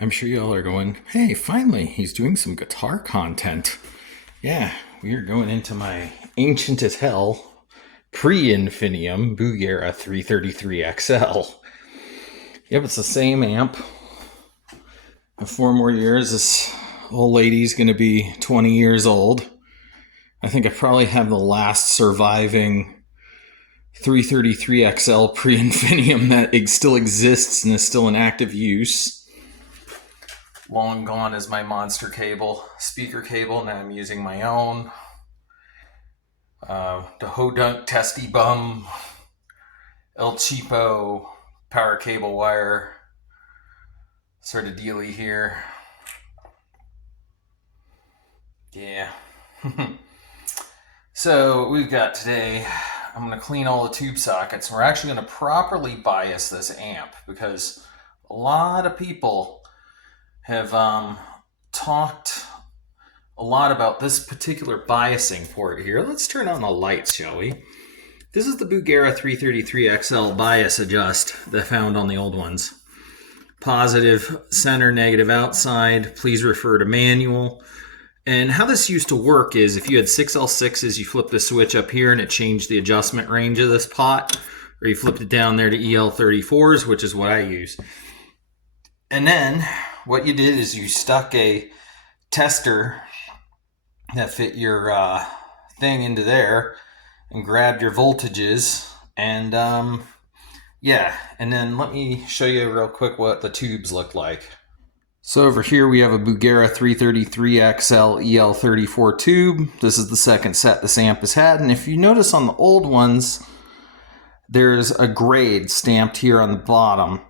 I'm sure y'all are going, hey, finally, he's doing some guitar content. Yeah, we are going into my ancient as hell pre-Infinium Bugera 333XL. Yep, it's the same amp. In 4 more years, this old lady's going to be 20 years old. I think I probably have the last surviving 333XL pre-Infinium that still exists and is still in active use. Long gone is my monster cable, speaker cable. Now I'm using my own. The Hodunk Testy Bum El Cheapo power cable wire sort of dealy here. Yeah. So we've got today, I'm going to clean all the tube sockets. We're actually going to properly bias this amp because a lot of people have talked a lot about this particular biasing port here. Let's turn on the lights, shall we? This is the Bugera 333XL bias adjust that I found on the old ones. Positive center, negative outside. Please refer to manual. And how this used to work is if you had 6L6s, you flip the switch up here and it changed the adjustment range of this pot, or you flipped it down there to EL34s, which is what I use. And then what you did is you stuck a tester that fit your thing into there and grabbed your voltages, and yeah, and then let me show you real quick what the tubes look like. So over here we have a Bugera 333XL EL34 tube. This is the second set this amp has had, and if you notice on the old ones, there's a grade stamped here on the bottom.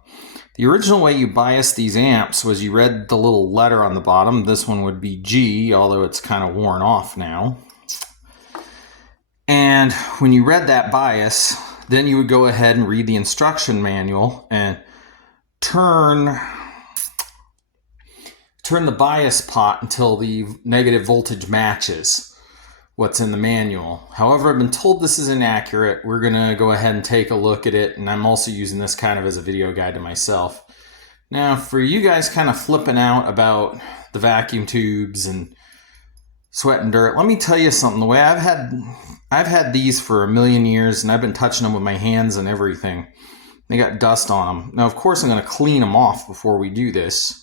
The original way you biased these amps was you read the little letter on the bottom. This one would be G, although it's kind of worn off now. And when you read that bias, then you would go ahead and read the instruction manual and turn the bias pot until the negative voltage matches what's in the manual. However, I've been told this is inaccurate. We're going to go ahead and take a look at it, and I'm also using this kind of as a video guide to myself. Now, for you guys kind of flipping out about the vacuum tubes and sweat and dirt, let me tell you something. The way I've had these for a million years, and I've been touching them with my hands and everything. They got dust on them. Now, of course, I'm going to clean them off before we do this.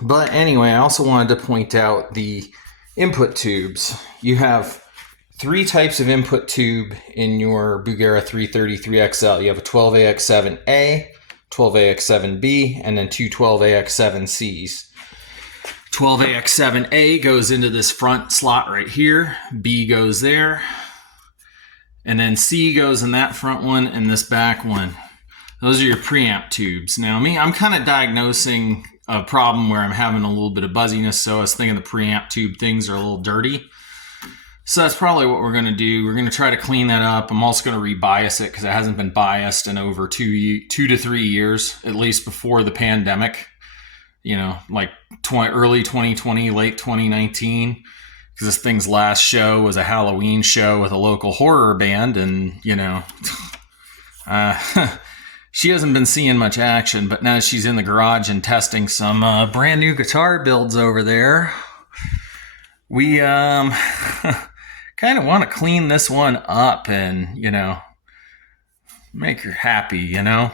But anyway, I also wanted to point out the input tubes. You have three types of input tube in your Bugera 333XL. You have a 12AX7A, 12AX7B, and then two 12AX7Cs. 12AX7A goes into this front slot right here. B goes there. And then C goes in that front one and this back one. Those are your preamp tubes. Now, I'm kind of diagnosing a problem where I'm having a little bit of buzziness, so I was thinking the preamp tube things are a little dirty. So that's probably what we're going to do. We're going to try to clean that up. I'm also going to rebias it because it hasn't been biased in over 2 to 3 years, at least before the pandemic. You know, like early 2020, late 2019. Because this thing's last show was a Halloween show with a local horror band, and, you know... She hasn't been seeing much action, but now she's in the garage and testing some brand new guitar builds over there. We kind of want to clean this one up and, you know, make her happy, you know.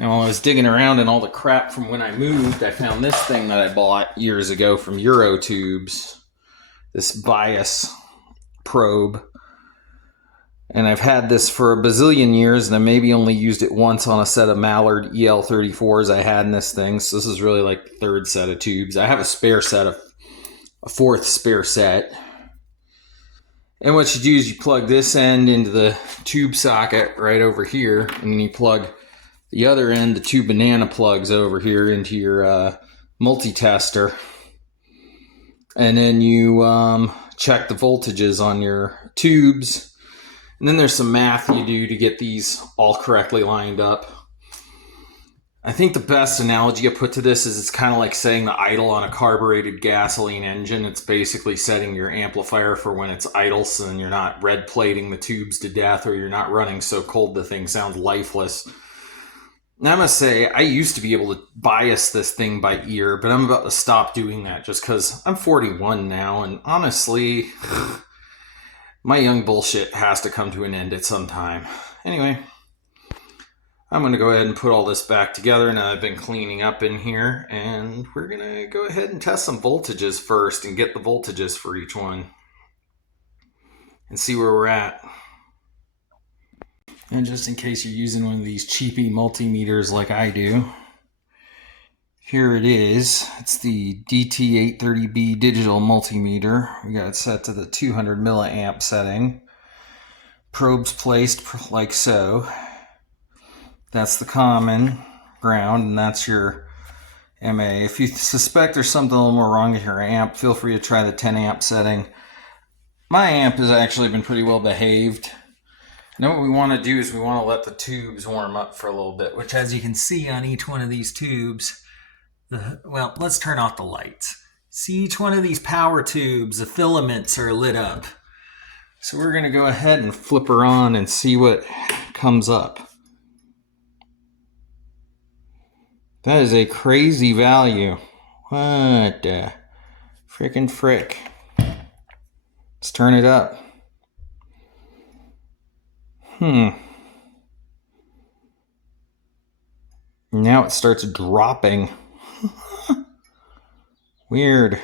Now, while I was digging around in all the crap from when I moved, I found this thing that I bought years ago from Eurotubes. This bias probe. And I've had this for a bazillion years, and I maybe only used it once on a set of Mallard EL34s I had in this thing. So this is really like the third set of tubes. I have a fourth spare set. And what you do is you plug this end into the tube socket right over here, and then you plug the other end, the two banana plugs over here, into your multi-tester. And then you check the voltages on your tubes. And then there's some math you do to get these all correctly lined up. I think the best analogy I put to this is it's kind of like setting the idle on a carbureted gasoline engine. It's basically setting your amplifier for when it's idle, so then you're not red plating the tubes to death, or you're not running so cold the thing sounds lifeless. Now, I must say, I used to be able to bias this thing by ear, but I'm about to stop doing that just because I'm 41 now, and honestly, my young bullshit has to come to an end at some time. Anyway, I'm going to go ahead and put all this back together now I've been cleaning up in here, and we're going to go ahead and test some voltages first and get the voltages for each one and see where we're at. And just in case you're using one of these cheapy multimeters like I do, here it is. It's the DT830B digital multimeter. We got it set to the 200 milliamp setting. Probes placed like so. That's the common ground, and that's your MA. If you suspect there's something a little more wrong with your amp, feel free to try the 10 amp setting. My amp has actually been pretty well behaved. Now what we want to do is we want to let the tubes warm up for a little bit, which as you can see on each one of these tubes, well, let's turn off the lights. See each one of these power tubes, the filaments are lit up. So we're going to go ahead and flip her on and see what comes up. That is a crazy value. What the frickin' frick? Let's turn it up. Now it starts dropping. Weird.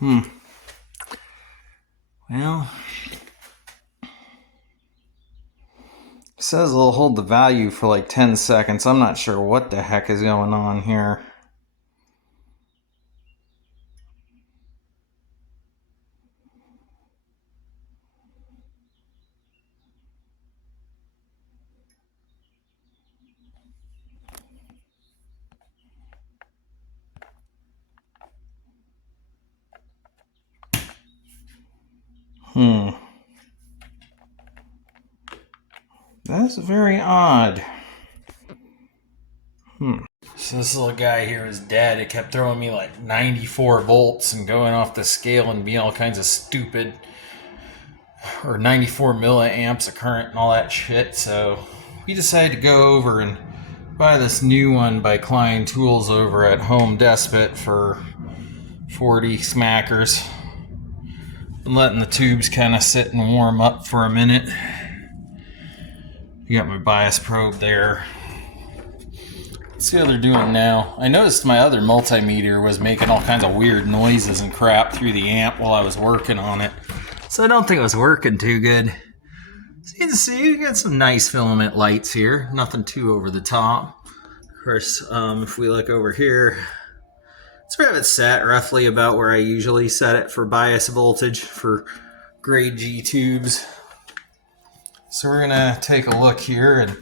Well, it says it'll hold the value for like 10 seconds. I'm not sure what the heck is going on here. That's very odd. So this little guy here is dead. It kept throwing me like 94 volts and going off the scale and being all kinds of stupid, or 94 milliamps of current and all that shit. So we decided to go over and buy this new one by Klein Tools over at Home Despot for 40 smackers. Been letting the tubes kind of sit and warm up for a minute. You got my bias probe there. Let's see how they're doing now. I noticed my other multimeter was making all kinds of weird noises and crap through the amp while I was working on it. So I don't think it was working too good. So you can see we got some nice filament lights here. Nothing too over the top. Of course, if we look over here, let's have it set roughly about where I usually set it for bias voltage for grade G tubes. So we're gonna take a look here and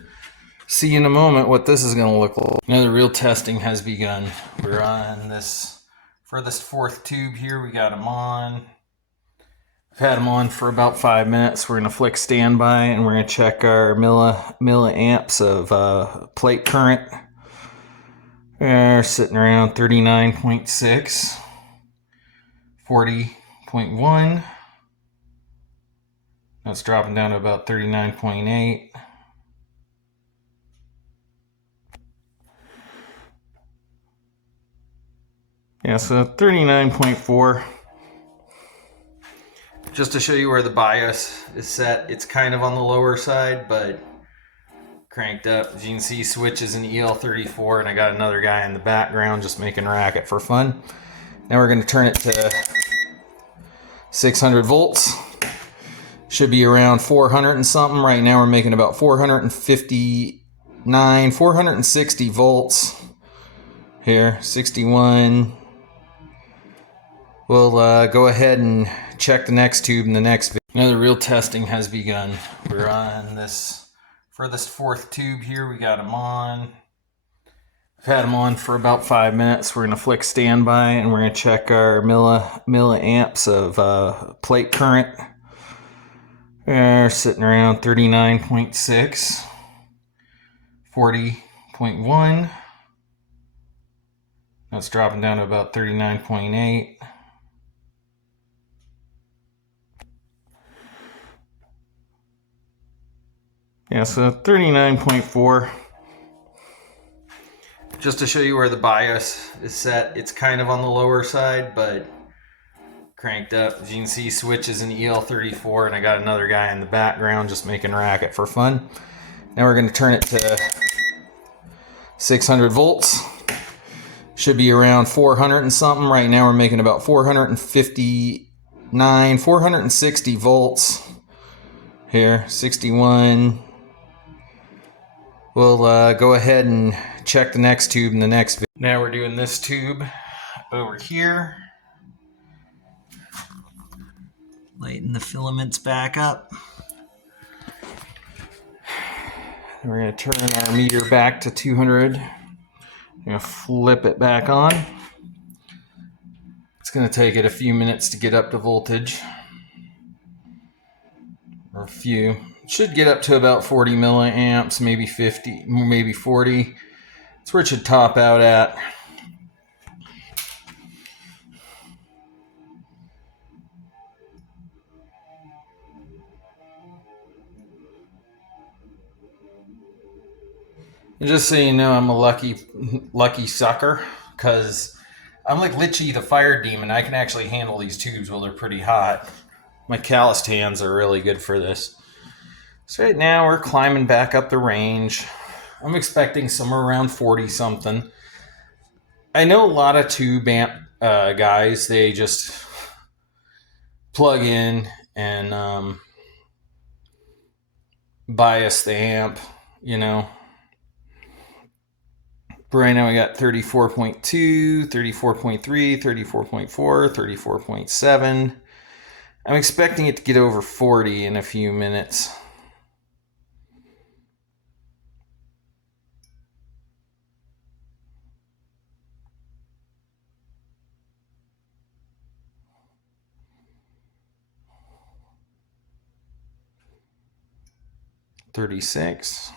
see in a moment what this is gonna look like. Now the real testing has begun. We're on this furthest fourth tube here. We got them on. I've had them on for about 5 minutes. We're gonna flick standby and we're gonna check our milliamps of plate current. We're sitting around 39.6, 40.1. Now it's dropping down to about 39.8. Yeah, so 39.4. Just to show you where the bias is set, it's kind of on the lower side, but cranked up. As you can see, switch is an EL34, and I got another guy in the background just making racket for fun. Now we're going to turn it to 600 volts. Should be around 400 and something. Right now we're making about 459, 460 volts. Here, 61. We'll go ahead and check the next tube in the next video. Now the real testing has begun. We're on this furthest fourth tube here. We got them on. I've had them on for about 5 minutes. We're going to flick standby and we're going to check our milliamps of plate current. We're sitting around 39.6, 40.1. That's dropping down to about 39.8. Yeah, so 39.4. Just to show you where the bias is set, it's kind of on the lower side, but cranked up. As you can see, switch is an EL34, and I got another guy in the background just making racket for fun. Now we're going to turn it to 600 volts. Should be around 400 and something. Right now we're making about 459, 460 volts. Here, 61. We'll go ahead and check the next tube in the next video. Now we're doing this tube over here. Lighten the filaments back up. And we're going to turn our meter back to 200. I'm going to flip it back on. It's going to take it a few minutes to get up to voltage. Or a few. It should get up to about 40 milliamps, maybe 50, maybe 40. That's where it should top out at. And just so you know, I'm a lucky sucker, because I'm like Litchi the fire demon. I can actually handle these tubes while they're pretty hot. My calloused hands are really good for this. So right now we're climbing back up the range. I'm expecting somewhere around 40 something. I know a lot of tube amp guys, they just plug in and bias the amp, you know. But right now we got 34.2, 34.3, 34.4, 34.7. I'm expecting it to get over 40 in a few minutes. $36.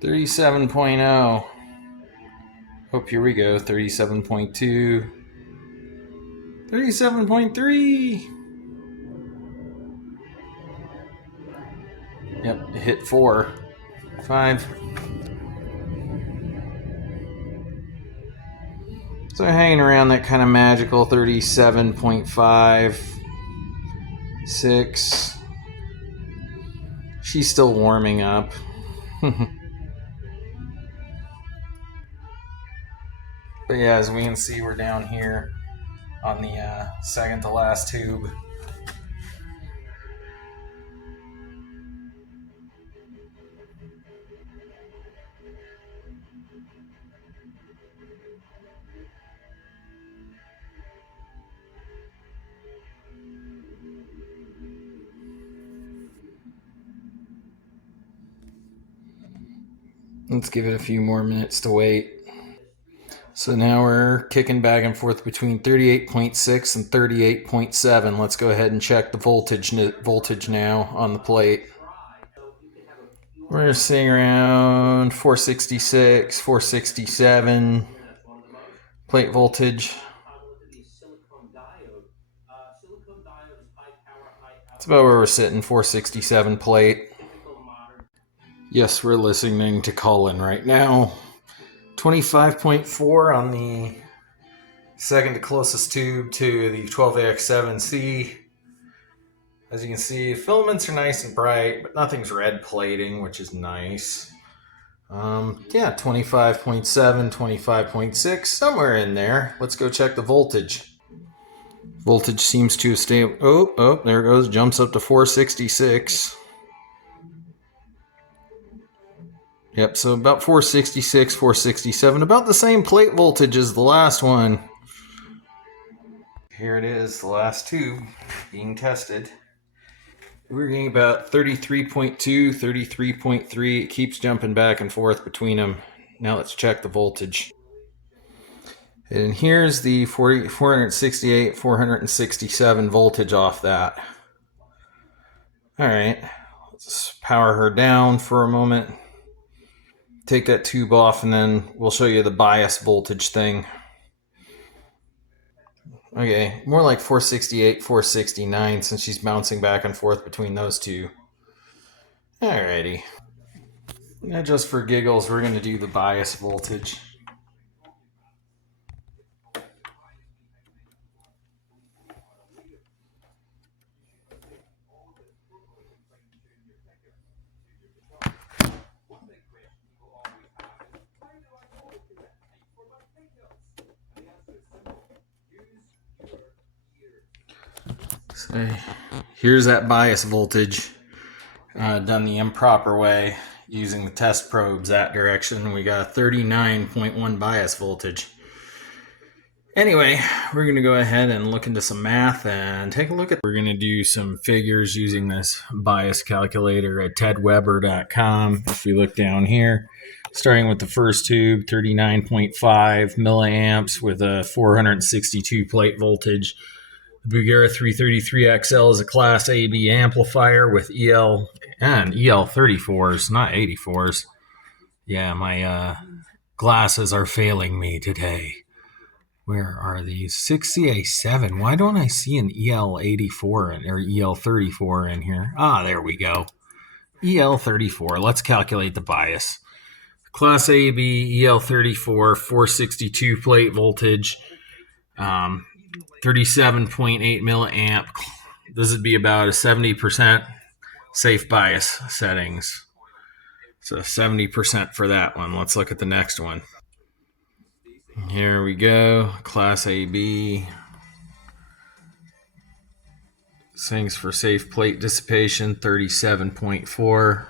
$37.0. Hope here we go. 37.2. 37.3. Yep, it hit 4. 5. So hanging around that kind of magical 37.5. 6. She's still warming up. But yeah, as we can see, we're down here on the second to last tube. Let's give it a few more minutes to wait. So now we're kicking back and forth between 38.6 and 38.7. Let's go ahead and check the voltage now on the plate. We're seeing around 466, 467 plate voltage. That's about where we're sitting, 467 plate. Yes, we're listening to Colin right now. 25.4 on the second to closest tube to the 12AX7C. As you can see, filaments are nice and bright, but nothing's red plating, which is nice. Yeah, 25.7, 25.6, somewhere in there. Let's go check the voltage. Voltage seems to stay. Oh, there it goes. Jumps up to 466. Yep, so about 466, 467. About the same plate voltage as the last one. Here it is, the last tube being tested. We're getting about 33.2, 33.3. It keeps jumping back and forth between them. Now let's check the voltage. And here's the 468, 467 voltage off that. All right, let's power her down for a moment. Take that tube off, and then we'll show you the bias voltage thing. Okay, more like 468, 469 since she's bouncing back and forth between those two. Alrighty. Now just for giggles, we're going to do the bias voltage. So here's that bias voltage. Done the improper way using the test probes that direction. We got a 39.1 bias voltage. Anyway, we're going to go ahead and look into some math and take a look at. We're going to do some figures using this bias calculator at tedweber.com. If we look down here, starting with the first tube, 39.5 milliamps with a 462 plate voltage. The Bugera 333XL is a Class AB amplifier with EL and EL34s, not 84s. Yeah, my glasses are failing me today. Where are these? 6CA7. Why don't I see an EL84 or EL34 in here? Ah, there we go. EL34. Let's calculate the bias. Class AB EL34, 462 plate voltage, 37.8 milliamp. This would be about a 70% safe bias settings. So 70% for that one. Let's look at the next one. Here we go. Class AB. Settings for safe plate dissipation, 37.4.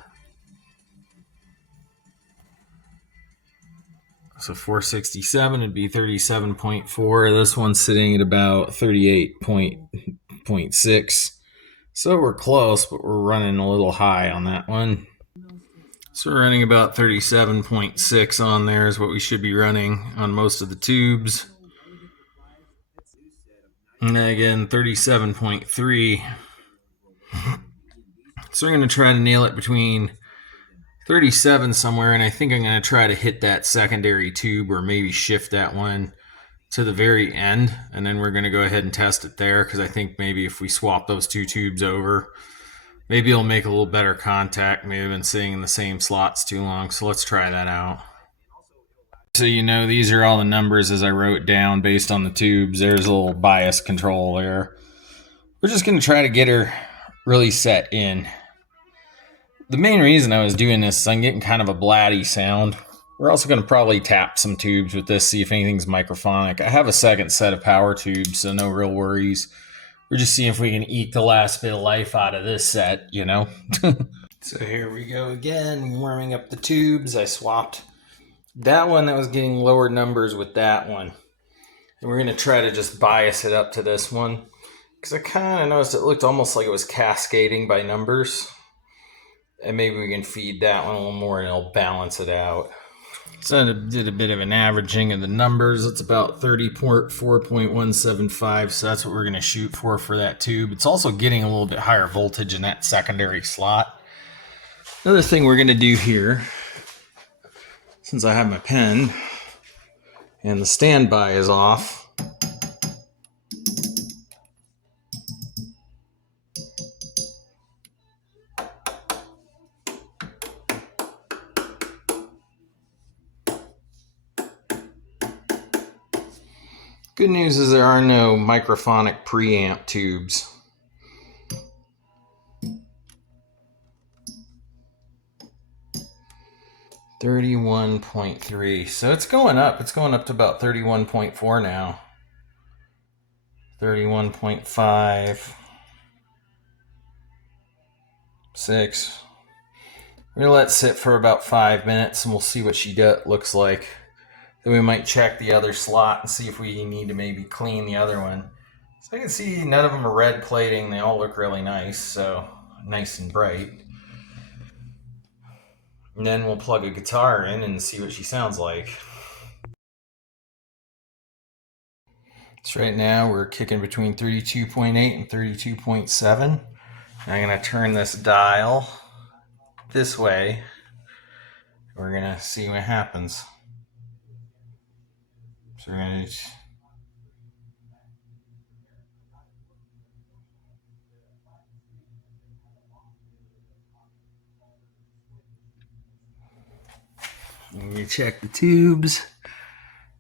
So 467 would be 37.4. This one's sitting at about 38.6. So we're close, but we're running a little high on that one. So we're running about 37.6 on there is what we should be running on most of the tubes. And then again, 37.3. So we're going to try to nail it between 37 somewhere, and I think I'm going to try to hit that secondary tube or maybe shift that one to the very end, and then we're going to go ahead and test it there because I think maybe if we swap those two tubes over, maybe it'll make a little better contact. Maybe I've been sitting in the same slots too long, so let's try that out. So you know, these are all the numbers as I wrote down based on the tubes. There's a little bias control there. We're just going to try to get her really set in. The main reason I was doing this is I'm getting kind of a blatty sound. We're also going to probably tap some tubes with this, see if anything's microphonic. I have a second set of power tubes, so no real worries. We're just seeing if we can eke the last bit of life out of this set, you know. So here we go again, warming up the tubes. I swapped that one that was getting lower numbers with that one. And we're going to try to just bias it up to this one. Because I kind of noticed it looked almost like it was cascading by numbers. And maybe we can feed that one a little more and it'll balance it out. So I did a bit of an averaging of the numbers. It's about 34.175. So that's what we're going to shoot for that tube. It's also getting a little bit higher voltage in that secondary slot. Another thing we're going to do here, since I have my pen and the standby is off, good news is there are no microphonic preamp tubes. $31.3. So it's going up. It's going up to about 31.4 now. 31.5. 6. We're going to let it sit for about 5 minutes and we'll see what she looks like. Then we might check the other slot and see if we need to maybe clean the other one. So I can see none of them are red plating. They all look really nice, so nice and bright. And then we'll plug a guitar in and see what she sounds like. So right now we're kicking between 32.8 and 32.7. I'm going to turn this dial this way. We're going to see what happens. So we're going to... You check the tubes.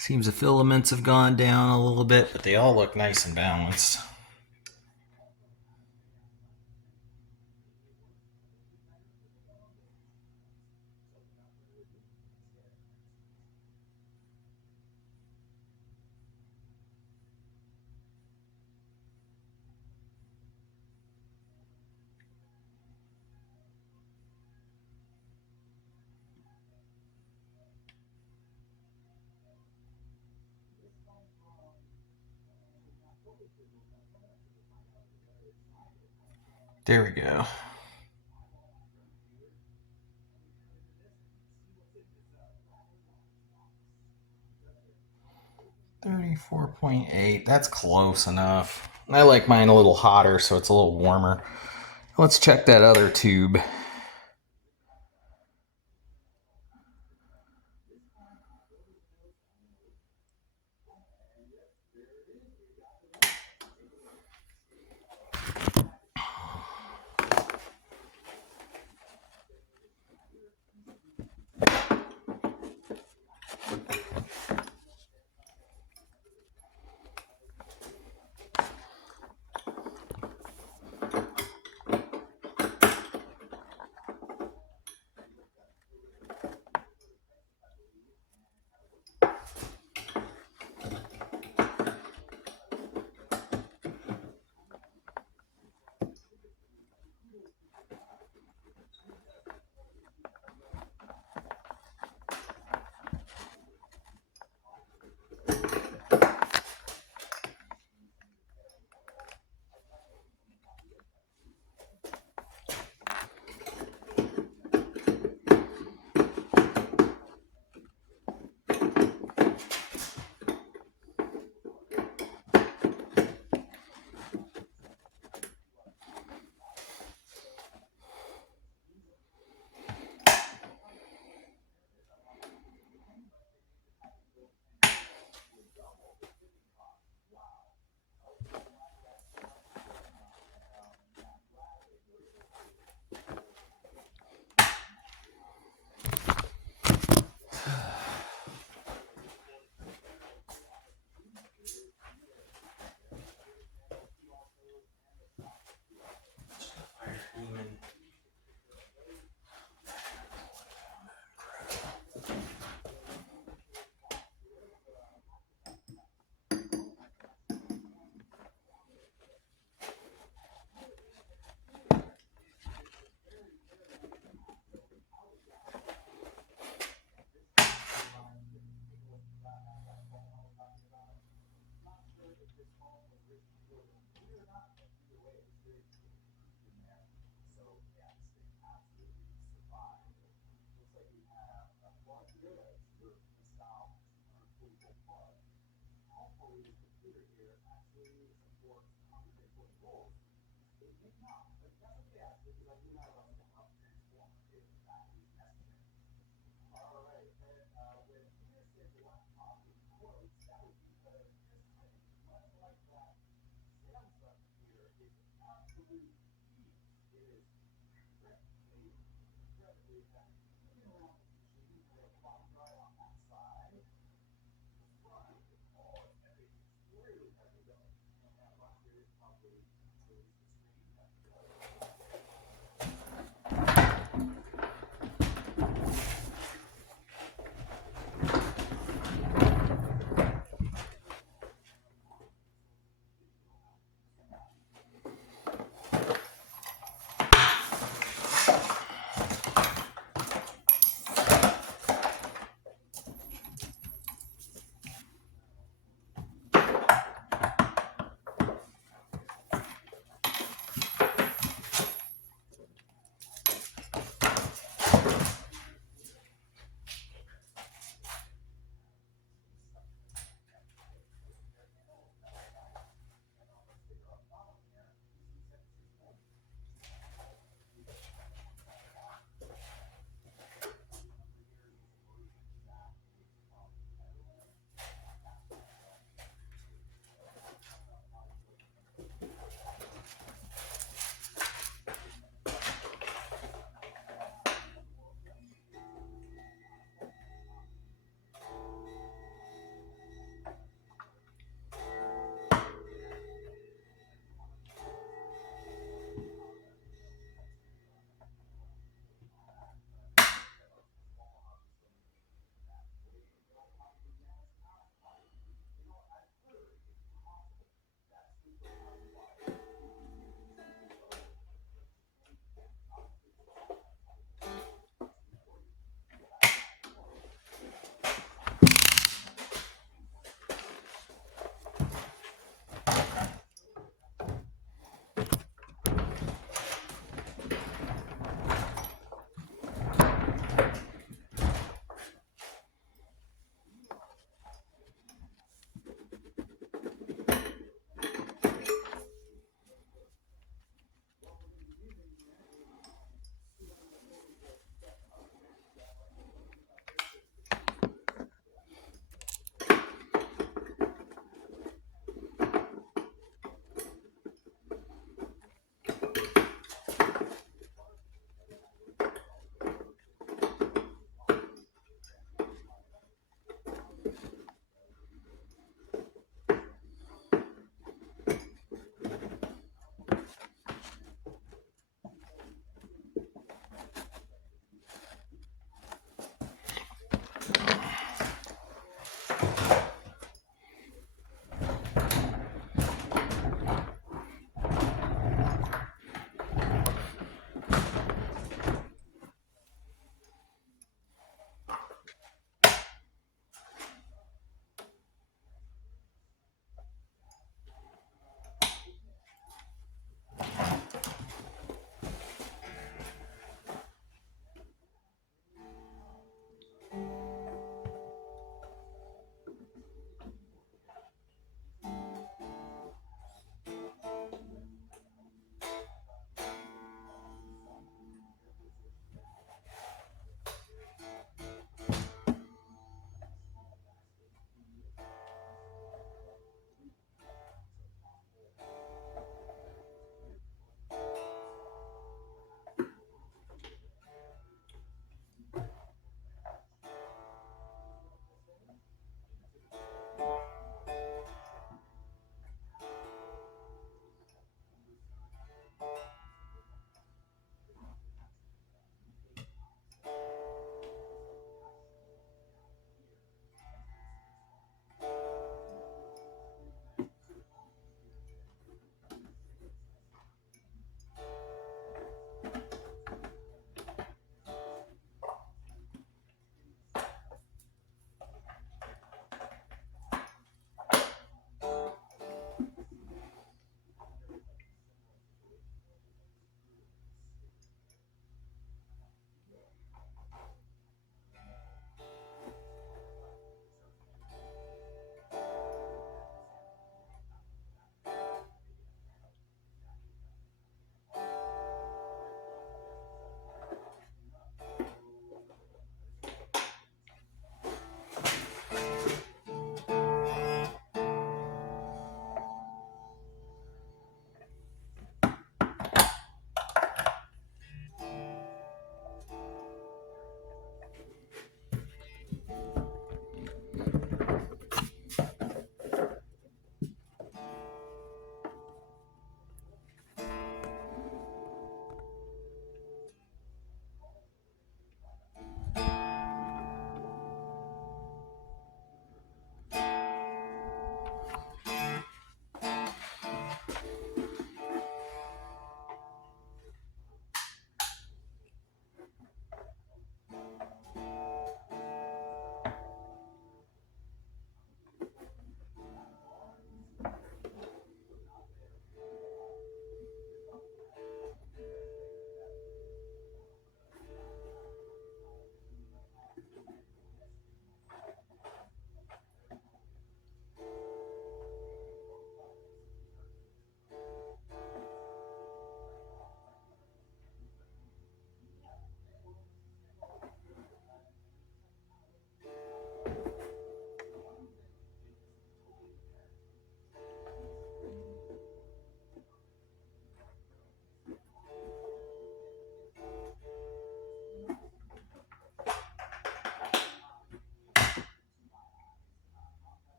Seems the filaments have gone down a little bit, but they all look nice and balanced. There we go. $34.8. That's close enough. I like mine a little hotter, so it's a little warmer. Let's check that other tube.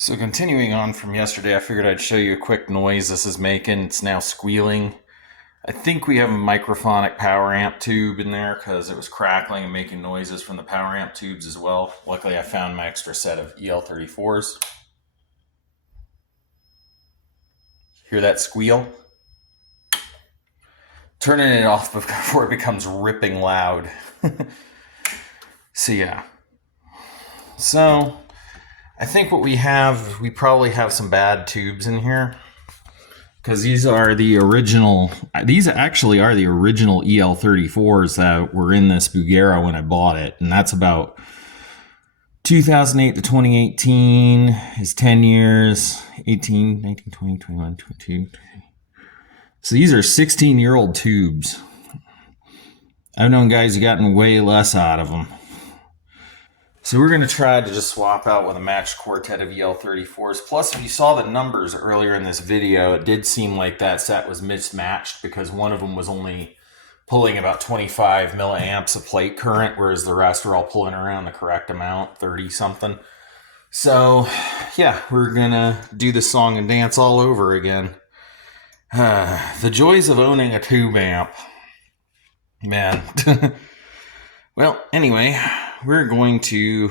So continuing on from yesterday, I figured I'd show you a quick noise this is making. It's now squealing. I think we have a microphonic power amp tube in there because it was crackling and making noises from the power amp tubes as well. Luckily, I found my extra set of EL34s. Hear that squeal? Turning it off before it becomes ripping loud. So yeah. So I think what we have, we probably have some bad tubes in here. Because these are the original, these actually are the original EL34s that were in this Bugera when I bought it. And that's about 2008 to 2018 is 10 years, 18, 19, 20, 21, 22. So these are 16-year-old tubes. I've known guys who've gotten way less out of them. So we're going to try to just swap out with a matched quartet of EL34s. Plus, if you saw the numbers earlier in this video, it did seem like that set was mismatched because one of them was only pulling about 25 milliamps of plate current, whereas the rest are all pulling around the correct amount, 30 something. So yeah, we're going to do the song and dance all over again. The joys of owning a tube amp. Man. Well, anyway, we're going to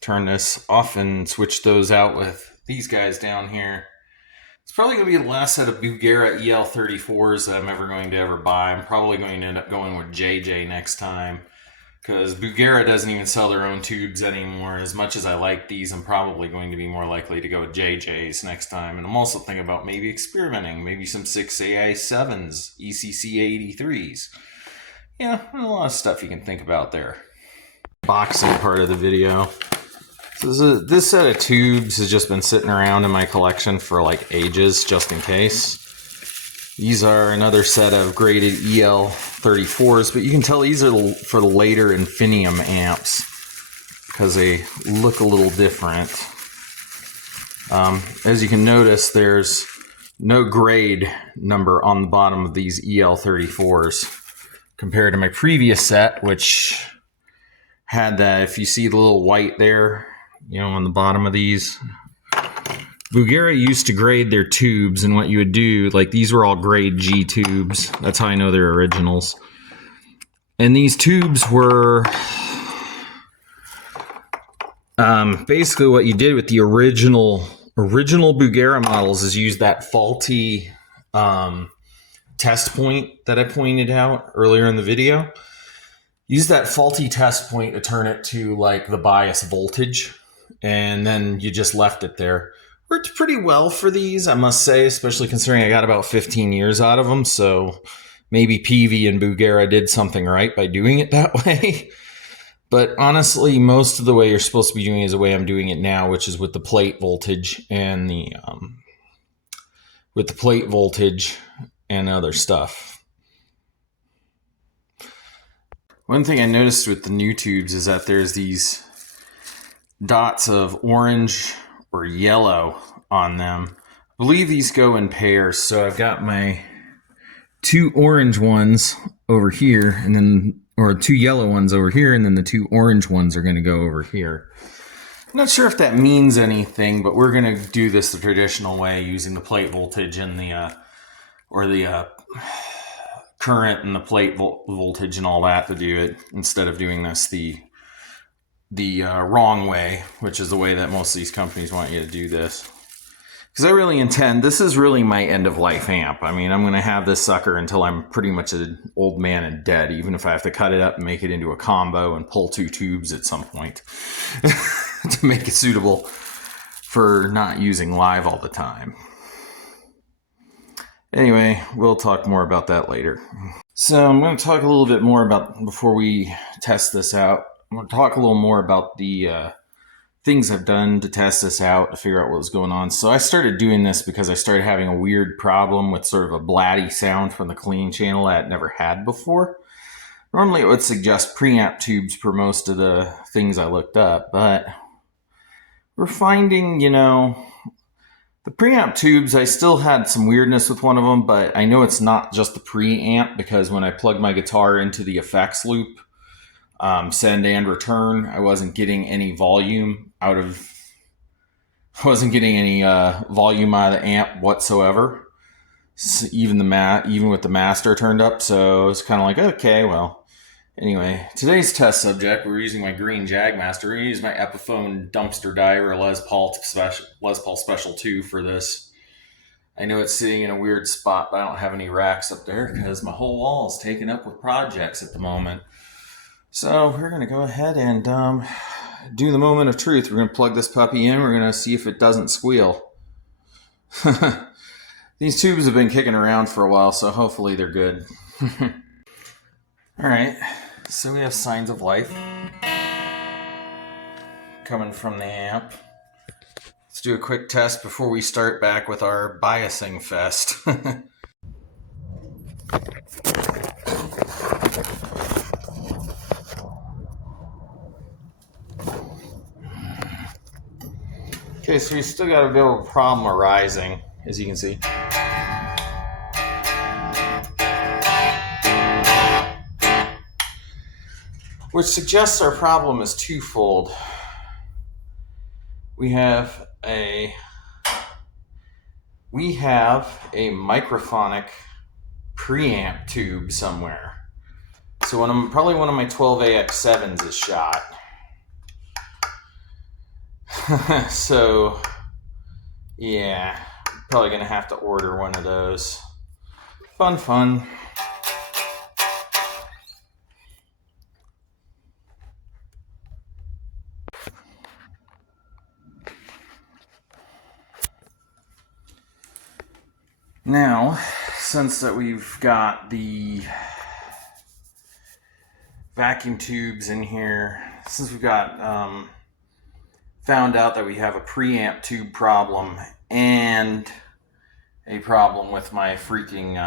turn this off and switch those out with these guys down here. It's probably going to be the last set of Bugera EL34s that I'm ever going to ever buy. I'm probably going to end up going with JJ next time because Bugera doesn't even sell their own tubes anymore. As much as I like these, I'm probably going to be more likely to go with JJ's next time. And I'm also thinking about maybe experimenting, maybe some 6AI7s, ECC83s. Yeah, a lot of stuff you can think about there. Boxing part of the video. So this set of tubes has just been sitting around in my collection for like ages, just in case. These are another set of graded EL34s, but you can tell these are for the later Infinium amps because they look a little different. As you can notice, there's no grade number on the bottom of these EL34s. Compared to my previous set, which had that, if you see the little white there, on the bottom of these. Bugera used to grade their tubes, and what you would do, like these were all grade G tubes. That's how I know they're originals. And these tubes were basically what you did with the original Bugera models is use that faulty test point that I pointed out earlier in the video. Use that faulty test point to turn it to like the bias voltage, and then you just left it there. Worked pretty well for these, I must say, especially considering I got about 15 years out of them, so maybe Peavey and Bugera did something right by doing it that way. But honestly, most of the way you're supposed to be doing it is the way I'm doing it now, which is with the plate voltage and other stuff. One thing I noticed with the new tubes is that there's these dots of orange or yellow on them. I believe these go in pairs, so I've got my two orange ones over here, or two yellow ones over here, and then the two orange ones are going to go over here. I'm not sure if that means anything, but we're going to do this the traditional way, using the plate voltage and the current and the plate voltage and all that to do it, instead of doing this the wrong way, which is the way that most of these companies want you to do this. Because I really intend, this is really my end-of-life amp. I mean, I'm going to have this sucker until I'm pretty much an old man and dead, even if I have to cut it up and make it into a combo and pull two tubes at some point to make it suitable for not using live all the time. Anyway, we'll talk more about that later. So I'm going to talk a little bit more about, before we test this out, I'm going to talk a little more about the things I've done to test this out, to figure out what was going on. So I started doing this because I started having a weird problem with sort of a blatty sound from the clean channel that I'd never had before. Normally it would suggest preamp tubes for most of the things I looked up, but we're finding, the preamp tubes, I still had some weirdness with one of them, but I know it's not just the preamp, because when I plugged my guitar into the effects loop, send and return, I wasn't getting any volume out of I wasn't getting any volume out of the amp whatsoever, even with the master turned up. So it's kind of like, okay, well, anyway, today's test subject, we're using my green Jagmaster. We're going to use my Epiphone dumpster diver Les Paul Special 2 for this. I know it's sitting in a weird spot, but I don't have any racks up there because my whole wall is taken up with projects at the moment. So we're going to go ahead and do the moment of truth. We're going to plug this puppy in. We're going to see if it doesn't squeal. These tubes have been kicking around for a while, so hopefully they're good. All right, so we have signs of life coming from the amp. Let's do a quick test before we start back with our biasing fest. Okay, so we still got a bit of a problem arising, as you can see. Which suggests our problem is twofold. We have a microphonic preamp tube somewhere. So probably one of my 12AX7s is shot. So, yeah, probably gonna have to order one of those. Fun. Now, since that we've got the vacuum tubes in here, since we've got found out that we have a preamp tube problem and a problem with my freaking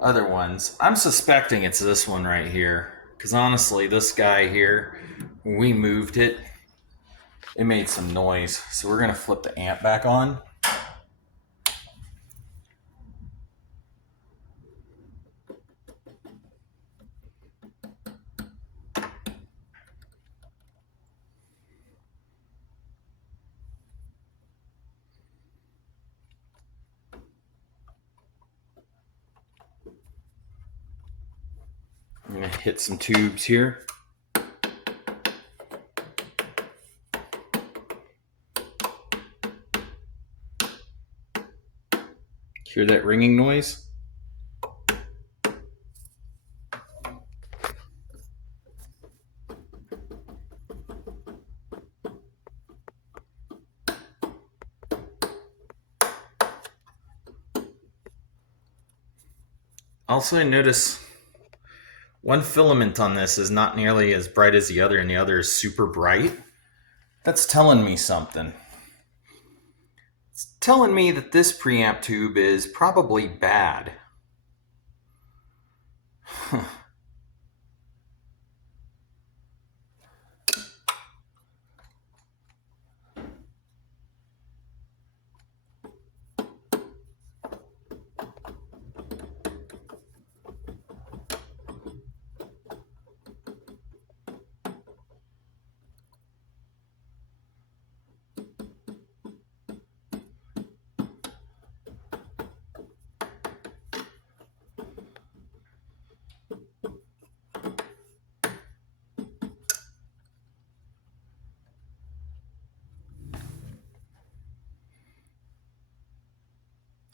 other ones, I'm suspecting it's this one right here. Because honestly, this guy here, when we moved it, it made some noise. So we're going to flip the amp back on. I'm going to hit some tubes here. Hear that ringing noise? Also, I notice one filament on this is not nearly as bright as the other, and the other is super bright. That's telling me something. It's telling me that this preamp tube is probably bad.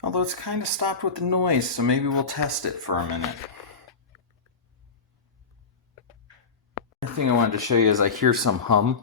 Although it's kind of stopped with the noise, so maybe we'll test it for a minute. The thing I wanted to show you is I hear some hum.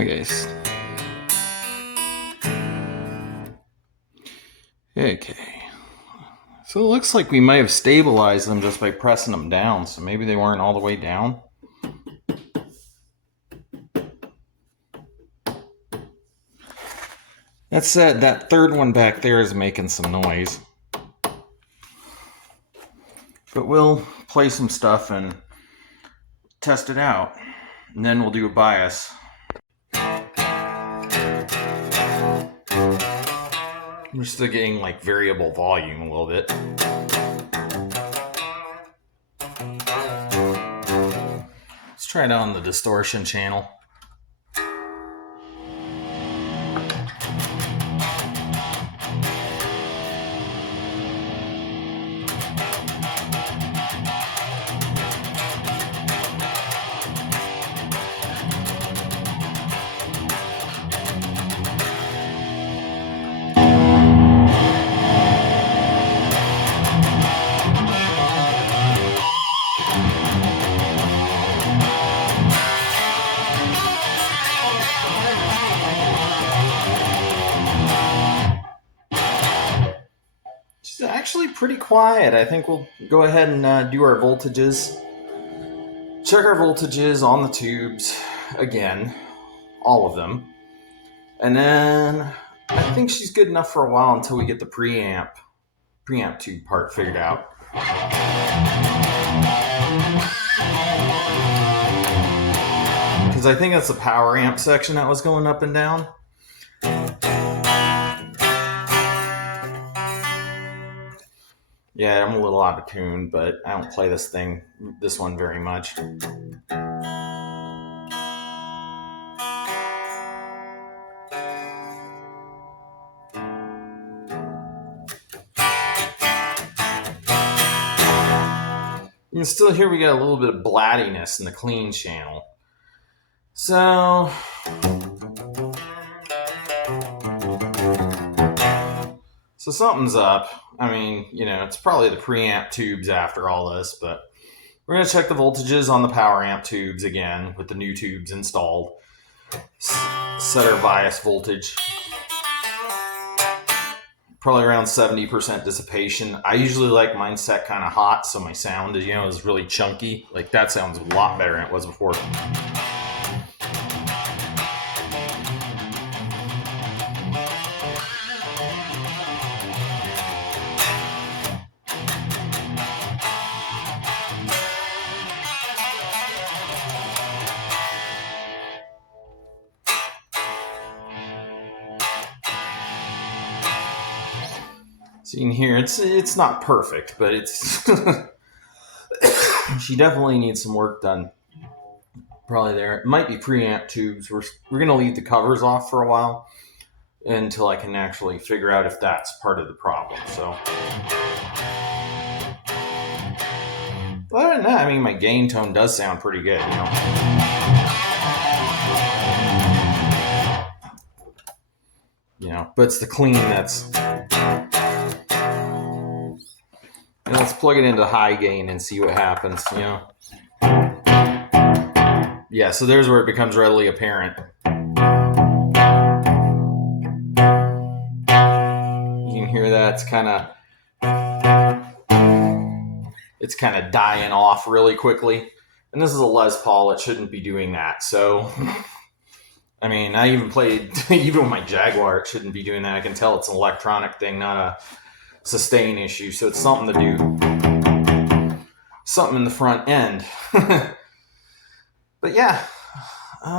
Okay. Okay. So it looks like we might have stabilized them just by pressing them down. So maybe they weren't all the way down. That said, that third one back there is making some noise. But we'll play some stuff and test it out. And then we'll do a bias. We're still getting like variable volume a little bit. Let's try it on the distortion channel. Actually pretty quiet. I think we'll go ahead and do our voltages. Check our voltages on the tubes again, all of them. And then I think she's good enough for a while until we get the preamp tube part figured out. Because I think that's the power amp section that was going up and down. Yeah, I'm a little out of tune, but I don't play this one very much. You can still hear we got a little bit of blattiness in the clean channel. So something's up. I mean, it's probably the preamp tubes after all this, but we're going to check the voltages on the power amp tubes again with the new tubes installed. Set our bias voltage. Probably around 70% dissipation. I usually like mine set kind of hot, so my sound is really chunky. Like that sounds a lot better than it was before. See in here, it's not perfect, but it's she definitely needs some work done. Probably there. It might be preamp tubes. We're gonna leave the covers off for a while until I can actually figure out if that's part of the problem. So, but other than that, I mean, my gain tone does sound pretty good. But it's the clean that's. Let's plug it into high gain and see what happens, Yeah, so there's where it becomes readily apparent. You can hear that it's kind of dying off really quickly. And this is a Les Paul, it shouldn't be doing that. So, I mean, I even played, even with my Jaguar, it shouldn't be doing that. I can tell it's an electronic thing, not a sustain issue, so it's something to do, something in the front end. But yeah,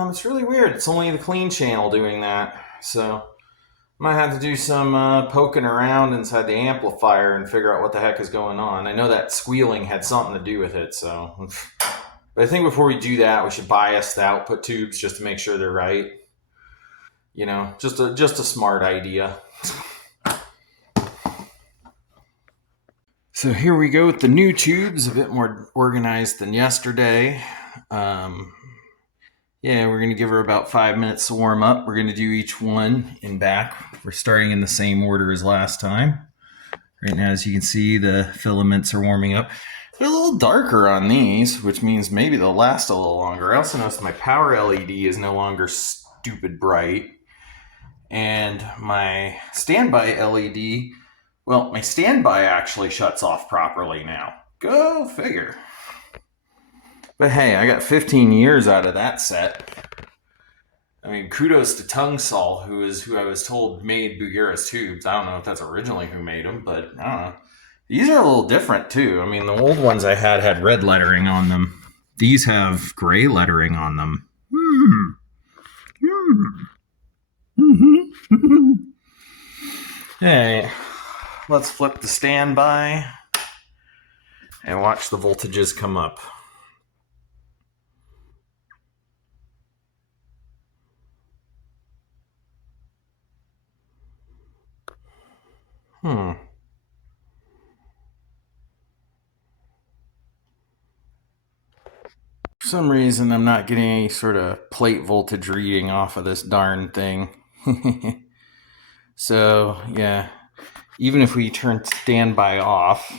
it's really weird. It's only the clean channel doing that, so I might have to do some poking around inside the amplifier and figure out what the heck is going on. I know that squealing had something to do with it, so. But I think before we do that, we should bias the output tubes just to make sure they're right. Just a smart idea. So here we go with the new tubes, a bit more organized than yesterday. Yeah, we're going to give her about 5 minutes to warm up. We're going to do each one in back. We're starting in the same order as last time. Right now, as you can see, the filaments are warming up. They're a little darker on these, which means maybe they'll last a little longer. I also noticed my power LED is no longer stupid bright. And my standby LED, well, my standby actually shuts off properly now. Go figure. But hey, I got 15 years out of that set. I mean, kudos to Tungsol, who I was told made Bugera's tubes. I don't know if that's originally who made them, but I don't know. These are a little different too. I mean, the old ones I had red lettering on them. These have gray lettering on them. Hey, let's flip the standby and watch the voltages come up. For some reason, I'm not getting any sort of plate voltage reading off of this darn thing. So, yeah, even if we turn standby off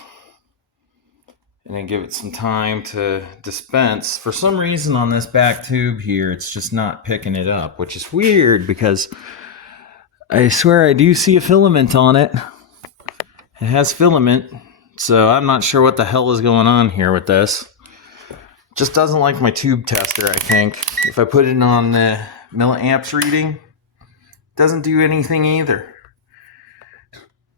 and then give it some time to dispense, for some reason on this back tube here, it's just not picking it up, which is weird because I swear I do see a filament on it. It has filament, so I'm not sure what the hell is going on here with this. Just doesn't like my tube tester, I think. If I put it on the milliamps reading, it doesn't do anything either.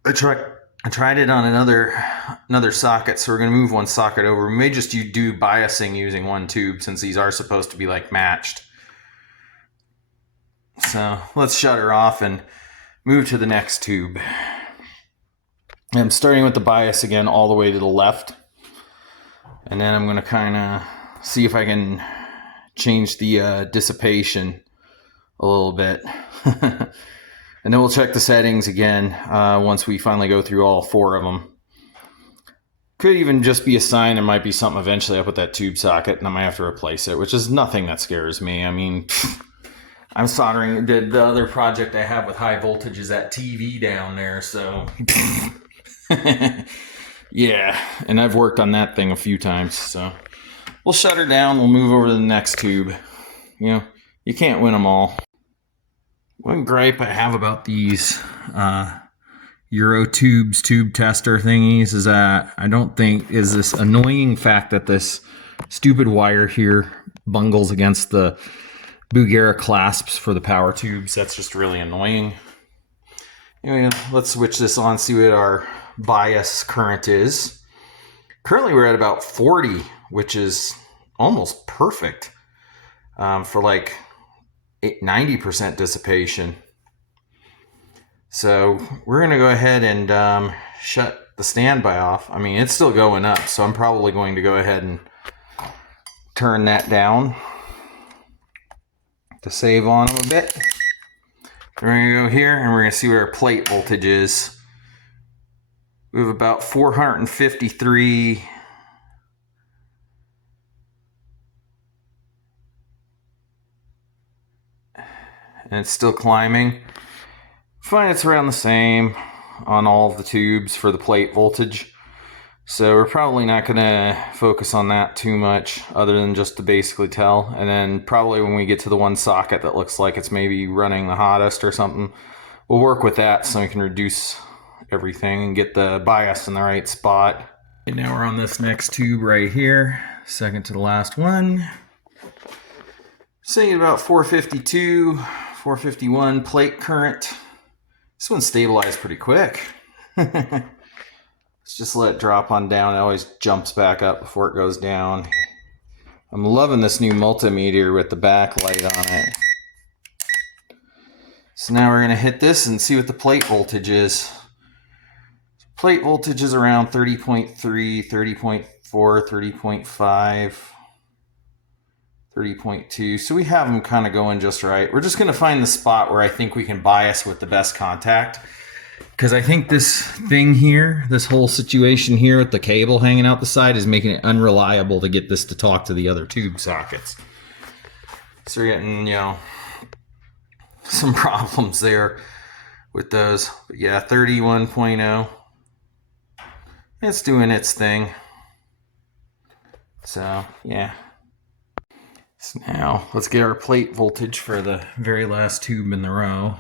I tried it on another socket, so we're going to move one socket over. We may just do biasing using one tube since these are supposed to be like matched. So let's shut her off and move to the next tube. I'm starting with the bias again all the way to the left. And then I'm going to kind of see if I can change the dissipation a little bit. And then we'll check the settings again once we finally go through all 4 of them. Could even just be a sign there might be something eventually up with that tube socket and I might have to replace it, which is nothing that scares me. I mean, I'm soldering the other project I have with high voltage is that TV down there, so... Yeah, and I've worked on that thing a few times, so we'll shut her down. We'll move over to the next tube. You know, you can't win them all. One gripe I have about these Eurotubes tube tester thingies is that I don't think is this annoying fact that this stupid wire here bungles against the Bugera clasps for the power tubes. That's just really annoying. Anyway, let's switch this on, see what our bias current is. Currently we're at about 40, which is almost perfect for like 90% dissipation. So we're going to go ahead and shut the standby off. I mean, it's still going up, so I'm probably going to go ahead and turn that down to save on them a bit. We're going to go here and we're going to see what our plate voltage is. We have about 453. And it's still climbing. Fine, it's around the same on all of the tubes for the plate voltage. So we're probably not going to focus on that too much other than just to basically tell. And then probably when we get to the one socket that looks like it's maybe running the hottest or something, we'll work with that so we can reduce everything and get the bias in the right spot. And now we're on this next tube right here, second to the last one. Saying about 452, 451 plate current. This one stabilized pretty quick. Let's just let it drop on down. It always jumps back up before it goes down. I'm loving this new multimeter with the backlight on it. So now we're going to hit this and see what the plate voltage is. Plate voltage is around 30.3, 30.4, 30.5, 30.2. So we have them kind of going just right. We're just going to find the spot where I think we can bias with the best contact. Because I think this thing here, this whole situation here with the cable hanging out the side is making it unreliable to get this to talk to the other tube sockets. So we're getting, you know, some problems there with those. But yeah, 31.0. It's doing its thing. So, yeah. So now let's get our plate voltage for the very last tube in the row.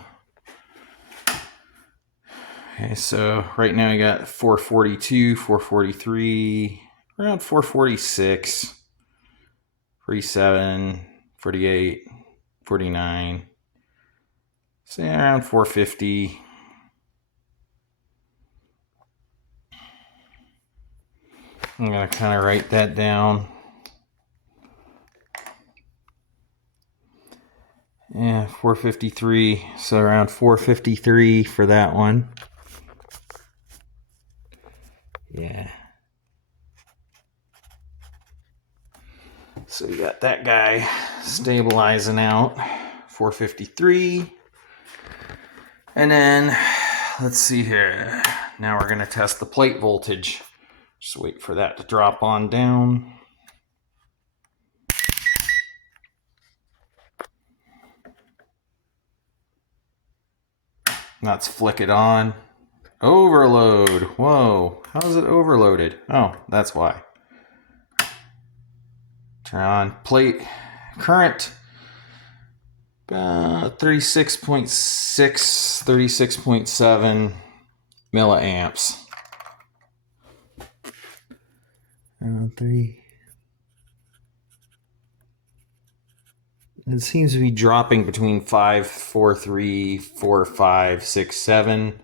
Okay, so right now I got 442, 443, around 446, 47, 48, 49, say around 450. I'm going to kind of write that down. Yeah, 453, so around 453 for that one. Yeah. So you got that guy stabilizing out, 453. And then, let's see here. Now we're going to test the plate voltage. Just wait for that to drop on down. Let's flick it on. Overload. Whoa. How is it overloaded? Oh, that's why. Turn on plate. Current. 36.6, 36.7 milliamps. 3. It seems to be dropping between 5, 4, 3, 4, 5, 6, 7.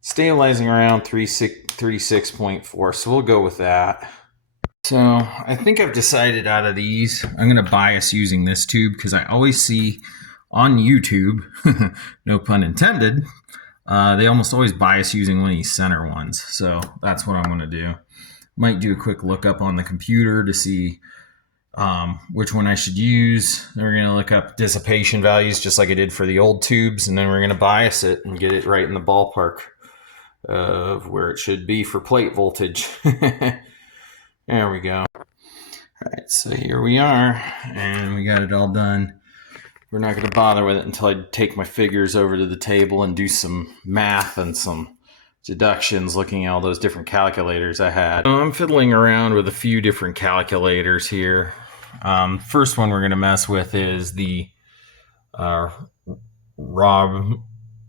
Stabilizing around 36.4, so we'll go with that. So I think I've decided out of these, I'm going to bias using this tube because I always see on YouTube, no pun intended, they almost always bias using one of these center ones. So that's what I'm going to do. Might do a quick lookup on the computer to see which one I should use. Then we're going to look up dissipation values just like I did for the old tubes, and then we're going to bias it and get it right in the ballpark of where it should be for plate voltage. There we go. All right, so here we are, and we got it all done. We're not going to bother with it until I take my figures over to the table and do some math and some deductions, looking at all those different calculators I had. So I'm fiddling around with a few different calculators here. First one we're going to mess with is the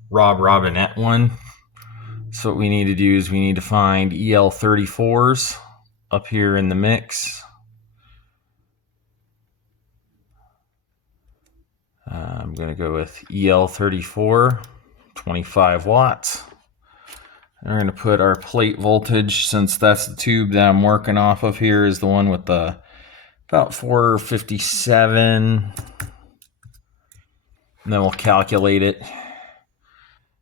Robinette one. So what we need to do is we need to find EL34s up here in the mix. I'm going to go with EL34, 25 watts. And we're going to put our plate voltage, since that's the tube that I'm working off of here, is the one with the about 457. And then we'll calculate it.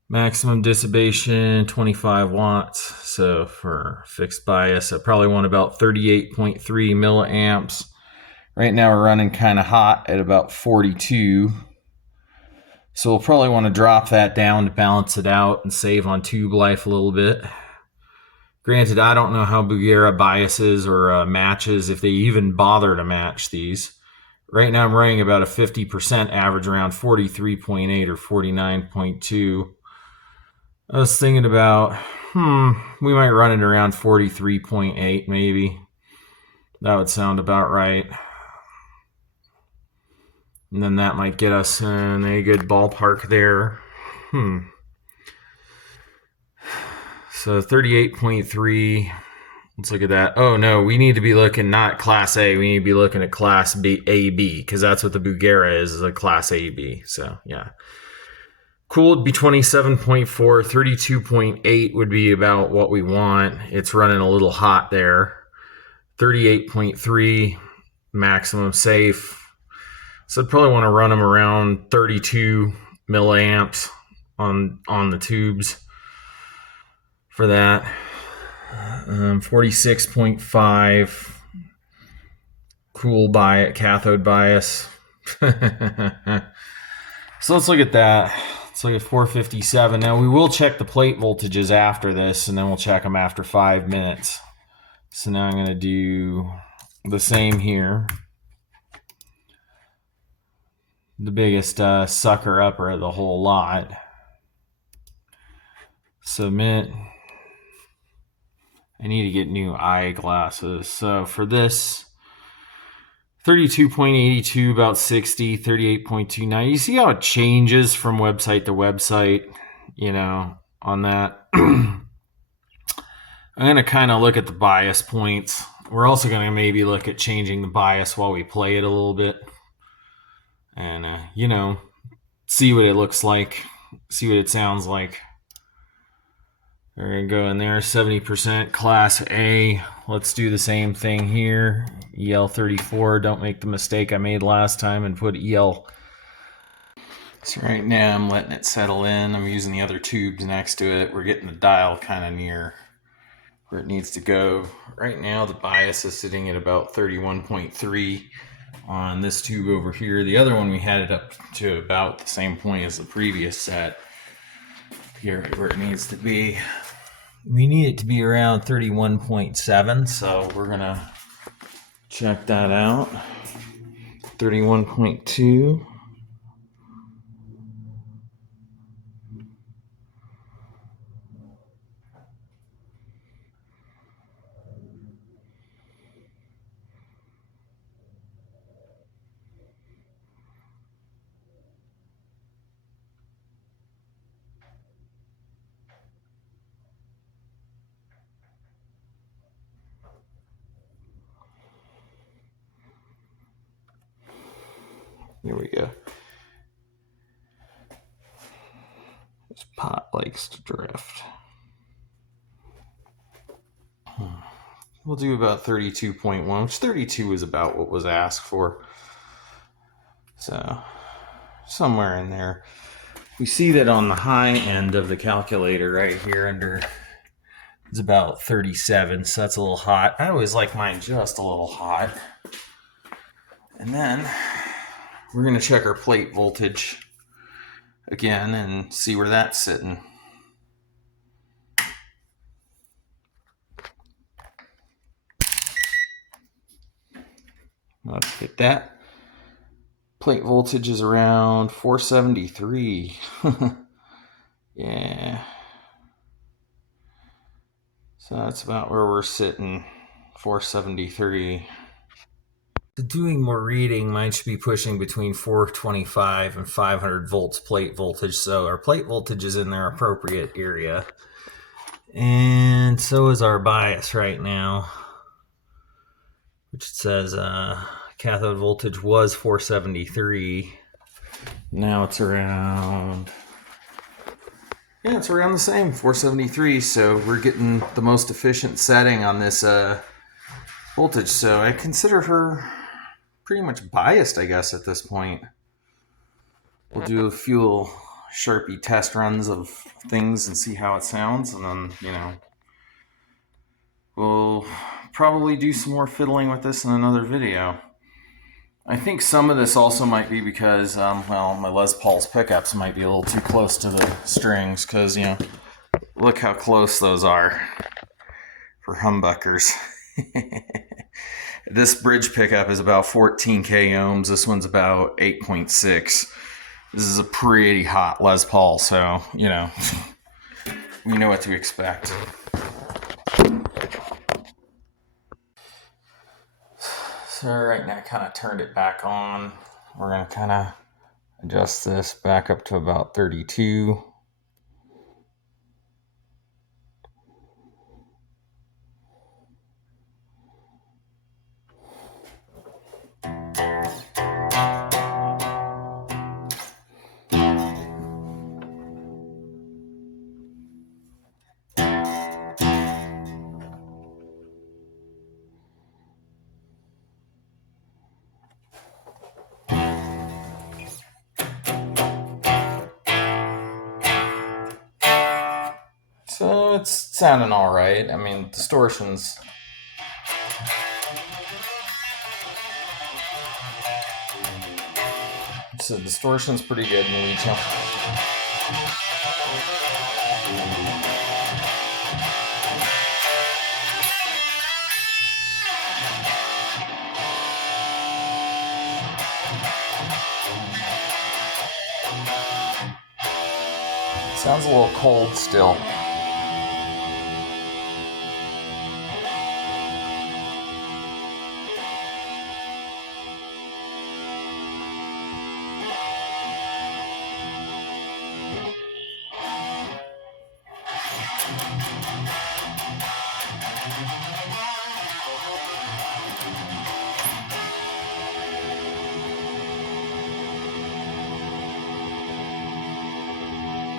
Maximum dissipation, 25 watts. So for fixed bias, I probably want about 38.3 milliamps. Right now we're running kind of hot at about 42. So we'll probably want to drop that down to balance it out and save on tube life a little bit. Granted, I don't know how Bugera biases or matches, if they even bother to match these. Right now I'm running about a 50% average, around 43.8 or 49.2. I was thinking about, we might run it around 43.8 maybe. That would sound about right. And then that might get us in a good ballpark there. So 38.3. Let's look at that. Oh no, we need to be looking not class A. We need to be looking at class B, AB, because that's what the Bugera is a class AB. So yeah. Cool would be 27.4. 32.8 would be about what we want. It's running a little hot there. 38.3 maximum safe. So I'd probably want to run them around 32 milliamps on the tubes for that. 46.5 cool cathode bias. So let's look at that. Let's look at 457. Now we will check the plate voltages after this, and then we'll check them after 5 minutes. So now I'm going to do the same here. The biggest sucker upper of the whole lot. Submit. I need to get new eyeglasses. So for this 32.82, about 60, 38.29. You see how it changes from website to website, on that. I'm going to kind of look at the bias points. We're also going to maybe look at changing the bias while we play it a little bit. And, see what it looks like, see what it sounds like. We're going to go in there, 70% Class A. Let's do the same thing here. EL34, don't make the mistake I made last time and put EL. So right now I'm letting it settle in. I'm using the other tubes next to it. We're getting the dial kind of near where it needs to go. Right now the bias is sitting at about 31.3 on this tube over here. The other one we had it up to about the same point as the previous set. Here where it needs to be. We need it to be around 31.7, so we're gonna check that out. 31.2. Here we go. This pot likes to drift. We'll do about 32.1, which 32 is about what was asked for. So, somewhere in there. We see that on the high end of the calculator right here under, it's about 37, so that's a little hot. I always like mine just a little hot. And then we're going to check our plate voltage again and see where that's sitting. Let's get that. Plate voltage is around 473. Yeah. So that's about where we're sitting, 473. Doing more reading, mine should be pushing between 425 and 500 volts plate voltage. So our plate voltage is in their appropriate area. And so is our bias right now, which says cathode voltage was 473. Now it's around, it's around the same, 473. So we're getting the most efficient setting on this voltage. So I consider her pretty much biased, I guess, at this point. We'll do a few Sharpie test runs of things and see how it sounds, and then, we'll probably do some more fiddling with this in another video. I think some of this also might be because, my Les Paul's pickups might be a little too close to the strings, because, look how close those are for humbuckers. This bridge pickup is about 14k ohms. This one's about 8.6. This is a pretty hot Les Paul, so, we know what to expect. So right now I kind of turned it back on. We're going to kind of adjust this back up to about 32. So it's sounding all right. I mean, distortions. So distortion's pretty good in the lead channel. Sounds a little cold still.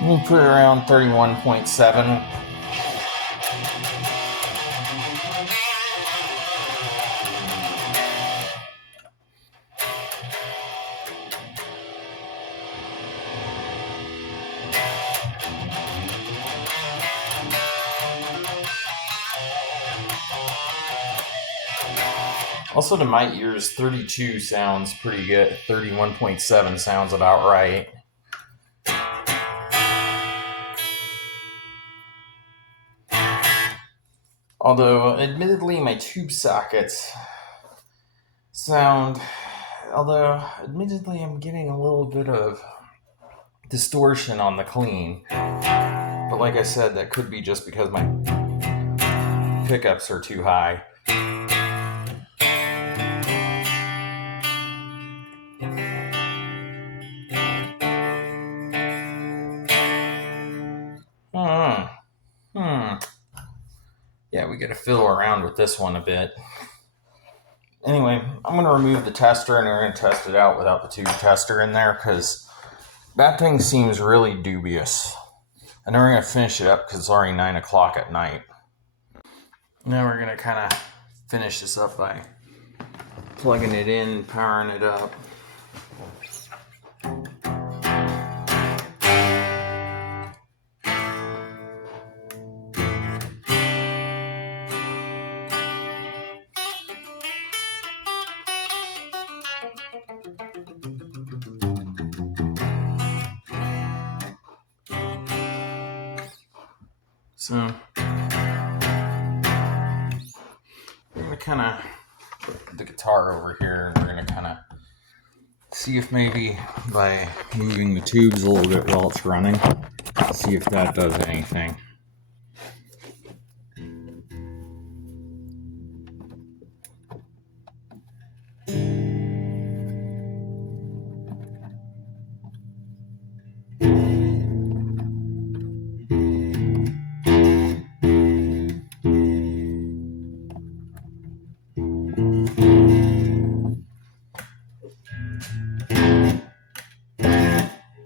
We'll put it around 31.7. Also, to my ears, 32 sounds pretty good. 31.7 sounds about right. Although, admittedly, my tube sockets sound... Although, admittedly, I'm getting a little bit of distortion on the clean. But like I said, that could be just because my pickups are too high. Yeah, we gotta fiddle around with this one a bit. Anyway, I'm gonna remove the tester and we're gonna test it out without the tube tester in there because that thing seems really dubious. And then we're gonna finish it up because it's already 9 o'clock at night. Now we're gonna kind of finish this up by plugging it in, powering it up. So we're going to kind of put the guitar over here and we're going to kind of see if maybe by moving the tubes a little bit while it's running, see if that does anything.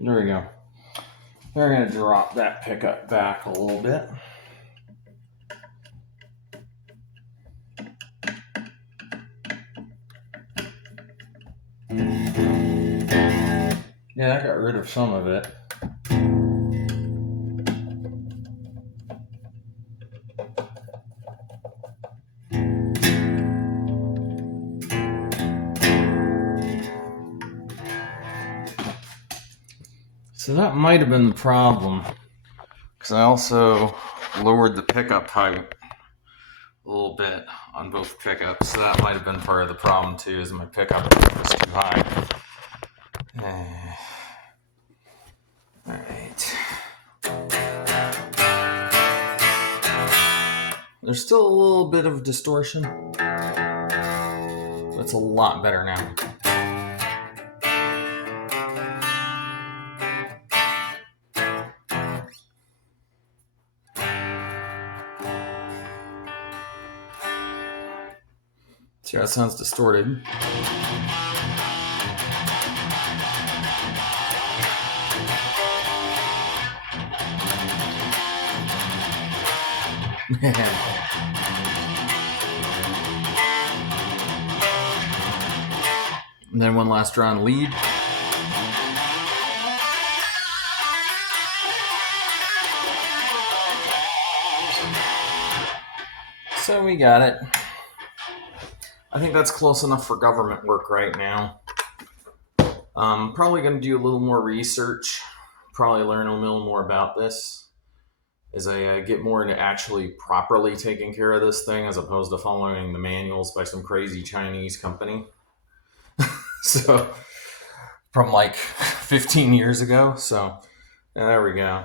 There we go. We're going to drop that pickup back a little bit. Yeah, I got rid of some of it. So that might have been the problem, because I also lowered the pickup height a little bit on both pickups, so that might have been part of the problem too, is my pickup was too high. Alright. There's still a little bit of distortion, but it's a lot better now. See how it sounds distorted. And then one last draw on lead. So we got it. I think that's close enough for government work right now. I'm probably going to do a little more research, probably learn a little more about this as I get more into actually properly taking care of this thing as opposed to following the manuals by some crazy Chinese company. So, from like 15 years ago. So, yeah, there we go.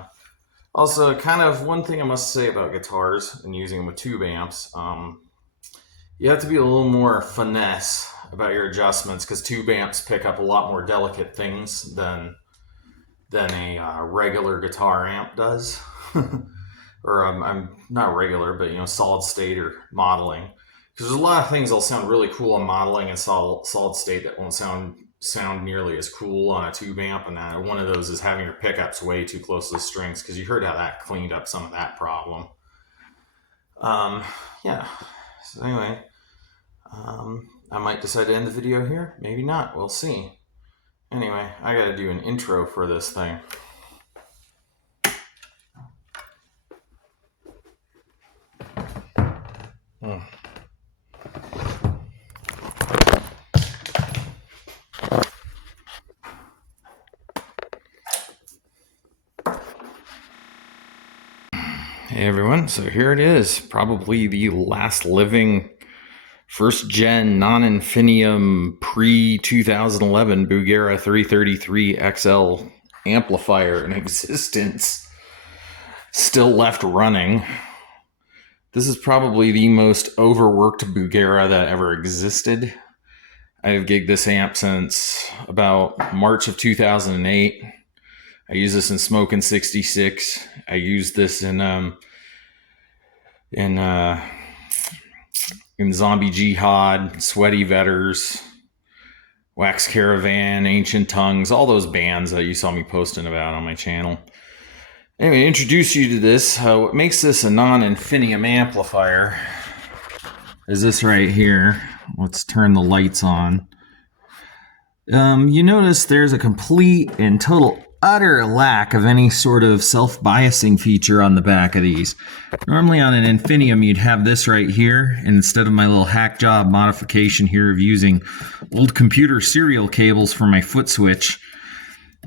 Also, kind of one thing I must say about guitars and using them with tube amps, you have to be a little more finesse about your adjustments because tube amps pick up a lot more delicate things than a regular guitar amp does. or I'm not regular, but solid state or modeling. Because there's a lot of things that'll sound really cool on modeling and solid state that won't sound nearly as cool on a tube amp. And one of those is having your pickups way too close to the strings, because you heard how that cleaned up some of that problem. Yeah. So anyway, I might decide to end the video here. Maybe not. We'll see. Anyway, I gotta do an intro for this thing. Hey everyone, so here it is. Probably the last living first gen non-Infinium pre-2011 Bugera 333 XL amplifier in existence. Still left running. This is probably the most overworked Bugera that ever existed. I've gigged this amp since about March of 2008. I use this in Smokin' 66. I use this in Zombie Jihad, Sweaty Vetters, Wax Caravan, Ancient Tongues, all those bands that you saw me posting about on my channel. Anyway, to introduce you to this, what makes this a non-Infinium amplifier is this right here. Let's turn the lights on. You notice there's a complete and total utter lack of any sort of self-biasing feature on the back of these. Normally on an Infinium you'd have this right here, and instead of my little hack job modification here of using old computer serial cables for my foot switch,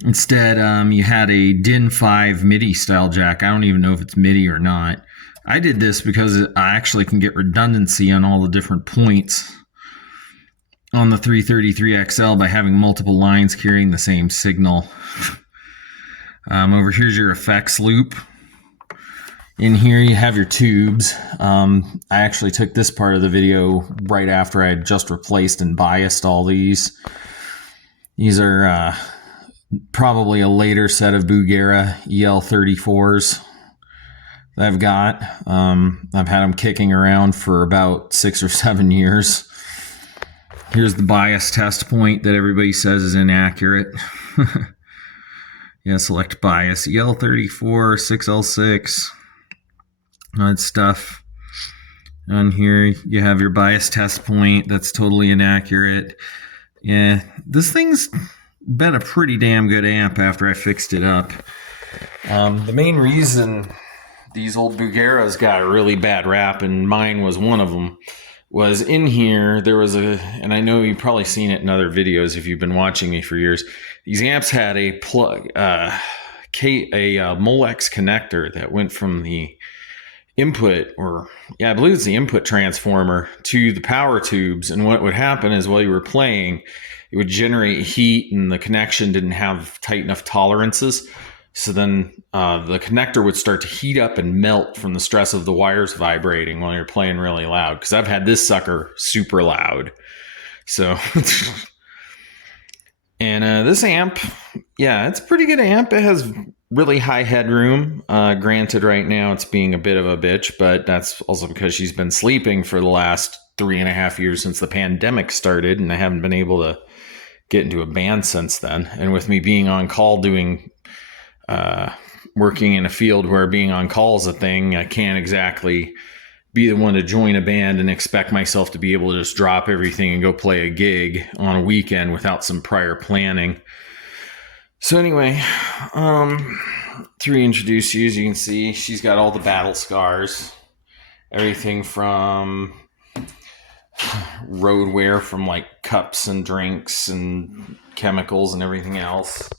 instead you had a DIN 5 MIDI style jack. I don't even know if it's MIDI or not. I did this because I actually can get redundancy on all the different points on the 333XL by having multiple lines carrying the same signal. Over here's your effects loop. In here you have your tubes. I actually took this part of the video right after I had just replaced and biased all these. These are probably a later set of Bugera EL34s that I've got. I've had them kicking around for about 6 or 7 years. Here's the bias test point that everybody says is inaccurate. Yeah, select bias, EL34, 6L6, all that stuff. On here, you have your bias test point. That's totally inaccurate. Yeah, this thing's been a pretty damn good amp after I fixed it up. The main reason these old Bugeras got a really bad rap, and mine was one of them, was in here there was and I know you've probably seen it in other videos if you've been watching me for years. These amps had a plug, a Molex connector that went from the input, I believe it's the input transformer, to the power tubes. And what would happen is while you were playing, it would generate heat, and the connection didn't have tight enough tolerances. So then the connector would start to heat up and melt from the stress of the wires vibrating while you're playing really loud. Because I've had this sucker super loud. So, and this amp, yeah, it's a pretty good amp. It has really high headroom. Granted, right now it's being a bit of a bitch, but that's also because she's been sleeping for the last 3.5 years since the pandemic started, and I haven't been able to get into a band since then. And with me being on call doing working in a field where being on call is a thing, I can't exactly be the one to join a band and expect myself to be able to just drop everything and go play a gig on a weekend without some prior planning. So anyway, to reintroduce you, as you can see, she's got all the battle scars. Everything from road wear from like cups and drinks and chemicals and everything else.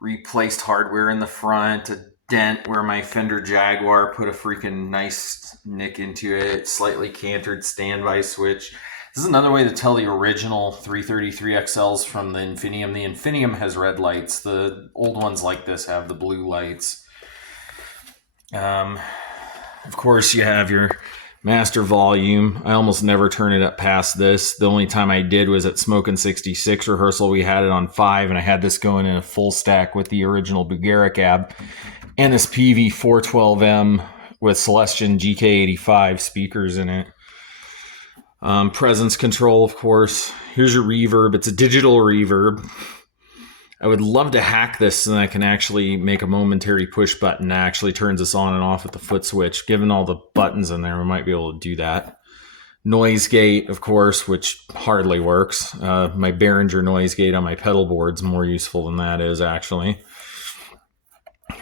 Replaced hardware in the front, a dent where my Fender Jaguar put a freaking nice nick into it, slightly cantered standby switch. This is another way to tell the original 333XLs from the Infinium. The Infinium has red lights. The old ones like this have the blue lights. Of course, you have your master volume. I almost never turn it up past this. The only time I did was at Smokin' 66 rehearsal. We had it on 5, and I had this going in a full stack with the original Bugera cab. NSPV 412M with Celestion GK85 speakers in it. Presence control, of course. Here's your reverb. It's a digital reverb. I would love to hack this so that I can actually make a momentary push button that actually turns this on and off with the foot switch. Given all the buttons in there, we might be able to do that. Noise gate, of course, which hardly works. My Behringer noise gate on my pedal board's more useful than that is, actually.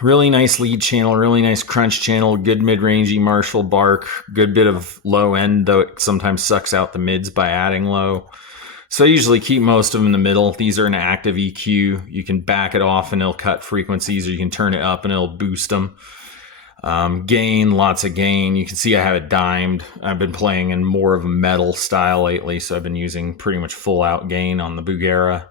Really nice lead channel, really nice crunch channel, good mid-rangey Marshall bark, good bit of low end, though it sometimes sucks out the mids by adding low. So I usually keep most of them in the middle. These are an active EQ. You can back it off and it'll cut frequencies, or you can turn it up and it'll boost them. Gain, lots of gain. You can see I have it dimed. I've been playing in more of a metal style lately, so I've been using pretty much full out gain on the Bugera.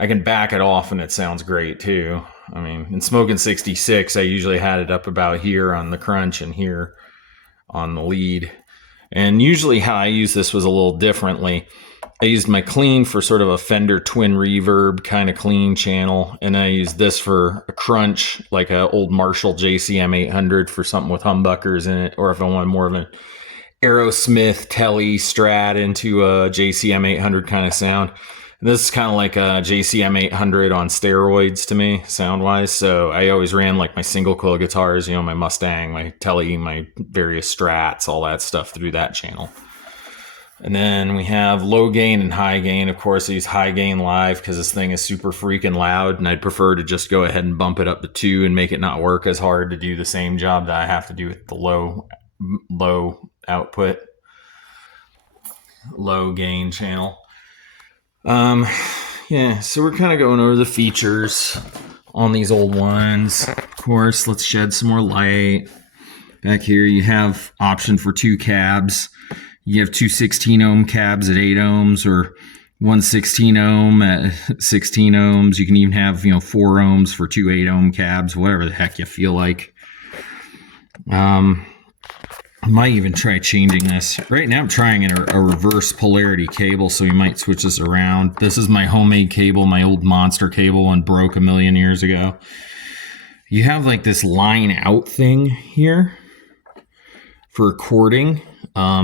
I can back it off and it sounds great too. I mean, in Smokin' 66, I usually had it up about here on the crunch and here on the lead. And usually how I use this was a little differently. I used my clean for sort of a Fender twin reverb kind of clean channel, and I used this for a crunch, like an old Marshall JCM 800 for something with humbuckers in it, or if I wanted more of an Aerosmith Telly Strat into a JCM 800 kind of sound. And this is kind of like a JCM 800 on steroids to me, sound-wise. So I always ran like my single coil guitars, you know, my Mustang, my Telly, my various Strats, all that stuff through that channel. And then we have low gain and high gain. Of course, I use high gain live because this thing is super freaking loud, and I'd prefer to just go ahead and bump it up to 2 and make it not work as hard to do the same job that I have to do with the low output, low gain channel. Yeah, so we're kind of going over the features on these old ones. Of course, let's shed some more light. Back here, you have option for 2 cabs. You have 2 16 ohm cabs at 8 ohms, or 1 16 ohm at 16 ohms. You can even have, 4 ohms for 2 8 ohm cabs, whatever the heck you feel like. I might even try changing this. Right now I'm trying a reverse polarity cable, so we might switch this around. This is my homemade cable, my old monster cable, one broke a million years ago. You have like this line out thing here for recording.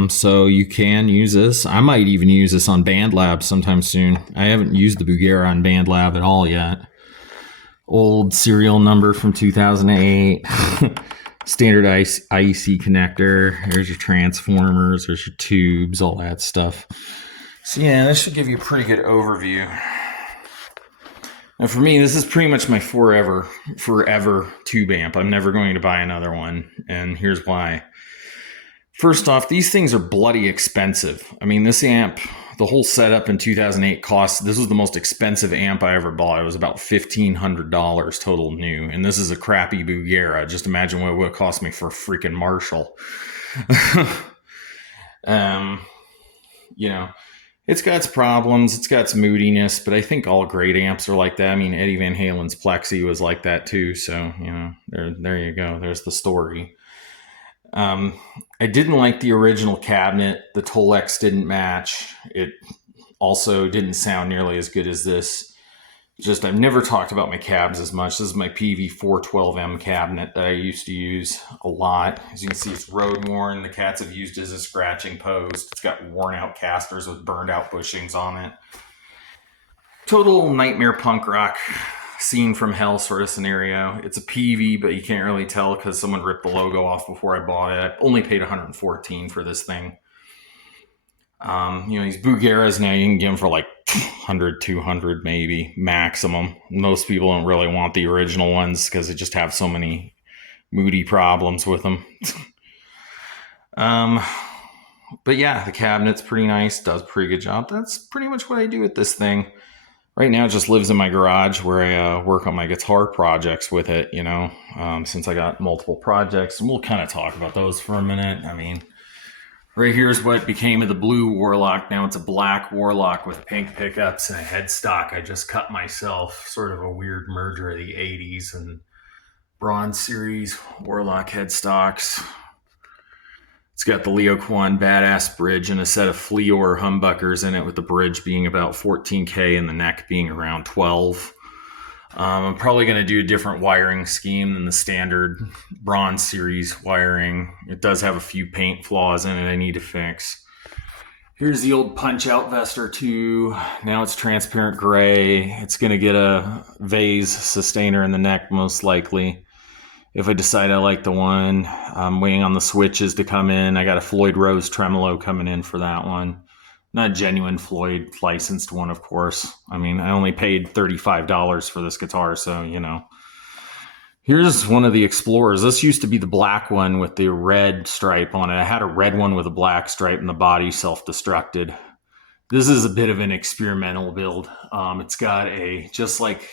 So you can use this. I might even use this on BandLab sometime soon. I haven't used the Bugera on BandLab at all yet. Old serial number from 2008. Standard IEC connector. There's your transformers. There's your tubes, all that stuff. So yeah, this should give you a pretty good overview. Now for me, this is pretty much my forever tube amp. I'm never going to buy another one, and here's why. First off, these things are bloody expensive. I mean, this amp, the whole setup in 2008 this was the most expensive amp I ever bought. It was about $1,500 total new. And this is a crappy Bugera. Just imagine what it would have cost me for a freaking Marshall. It's got its problems. It's got its moodiness, but I think all great amps are like that. I mean, Eddie Van Halen's Plexi was like that too. So, there you go. There's the story. I didn't like the original cabinet. The Tolex didn't match. It also didn't sound nearly as good as this. Just, I've never talked about my cabs as much. This is my PV412M cabinet that I used to use a lot. As you can see, it's road worn. The cats have used it as a scratching post. It's got worn out casters with burned out bushings on it. Total nightmare punk rock, scene from hell sort of scenario. It's a PV, but you can't really tell because someone ripped the logo off before I bought it. I only paid $114 for this thing. These Bugeras now, you can get them for like $100, $200 maybe maximum. Most people don't really want the original ones because they just have so many moody problems with them. But yeah, the cabinet's pretty nice, does a pretty good job. That's pretty much what I do with this thing. Right now, it just lives in my garage where I work on my guitar projects with it, since I got multiple projects. And we'll kind of talk about those for a minute. I mean, right here's what became of the blue Warlock. Now it's a black Warlock with pink pickups and a headstock I just cut myself. Sort of a weird merger of the 80s and Bronze Series Warlock headstocks. It's got the Leo Kwan badass bridge and a set of Fleor humbuckers in it, with the bridge being about $14K and the neck being around $12. I'm probably going to do a different wiring scheme than the standard Bronze Series wiring. It does have a few paint flaws in it I need to fix. Here's the old punch-out Vestor 2. Now it's transparent gray. It's going to get a vase sustainer in the neck, most likely. If I decide I like the one, I'm waiting on the switches to come in. I got a Floyd Rose tremolo coming in for that one. Not a genuine Floyd licensed one, of course. I mean, I only paid $35 for this guitar, so, you know. Here's one of the Explorers. This used to be the black one with the red stripe on it. I had a red one with a black stripe and the body self-destructed. This is a bit of an experimental build. It's got a, just like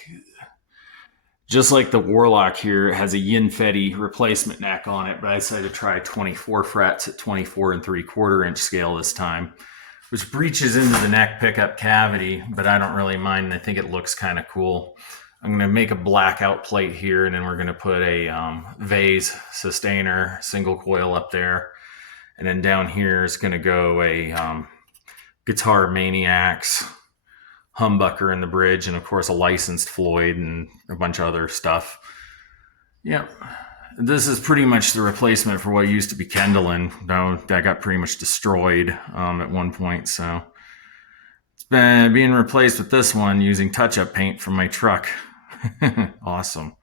the Warlock here, it has a Yin-Fetty replacement neck on it, but I decided to try 24 frets at 24 3/4 inch scale this time, which breaches into the neck pickup cavity, but I don't really mind. I think it looks kind of cool. I'm going to make a blackout plate here, and then we're going to put a vase sustainer single coil up there. And then down here is going to go a Guitar Maniacs humbucker in the bridge, and of course a licensed Floyd and a bunch of other stuff. Yep. This is pretty much the replacement for what used to be Kendallin. No, that got pretty much destroyed at one point, so it's been being replaced with this one using touch-up paint from my truck. Awesome.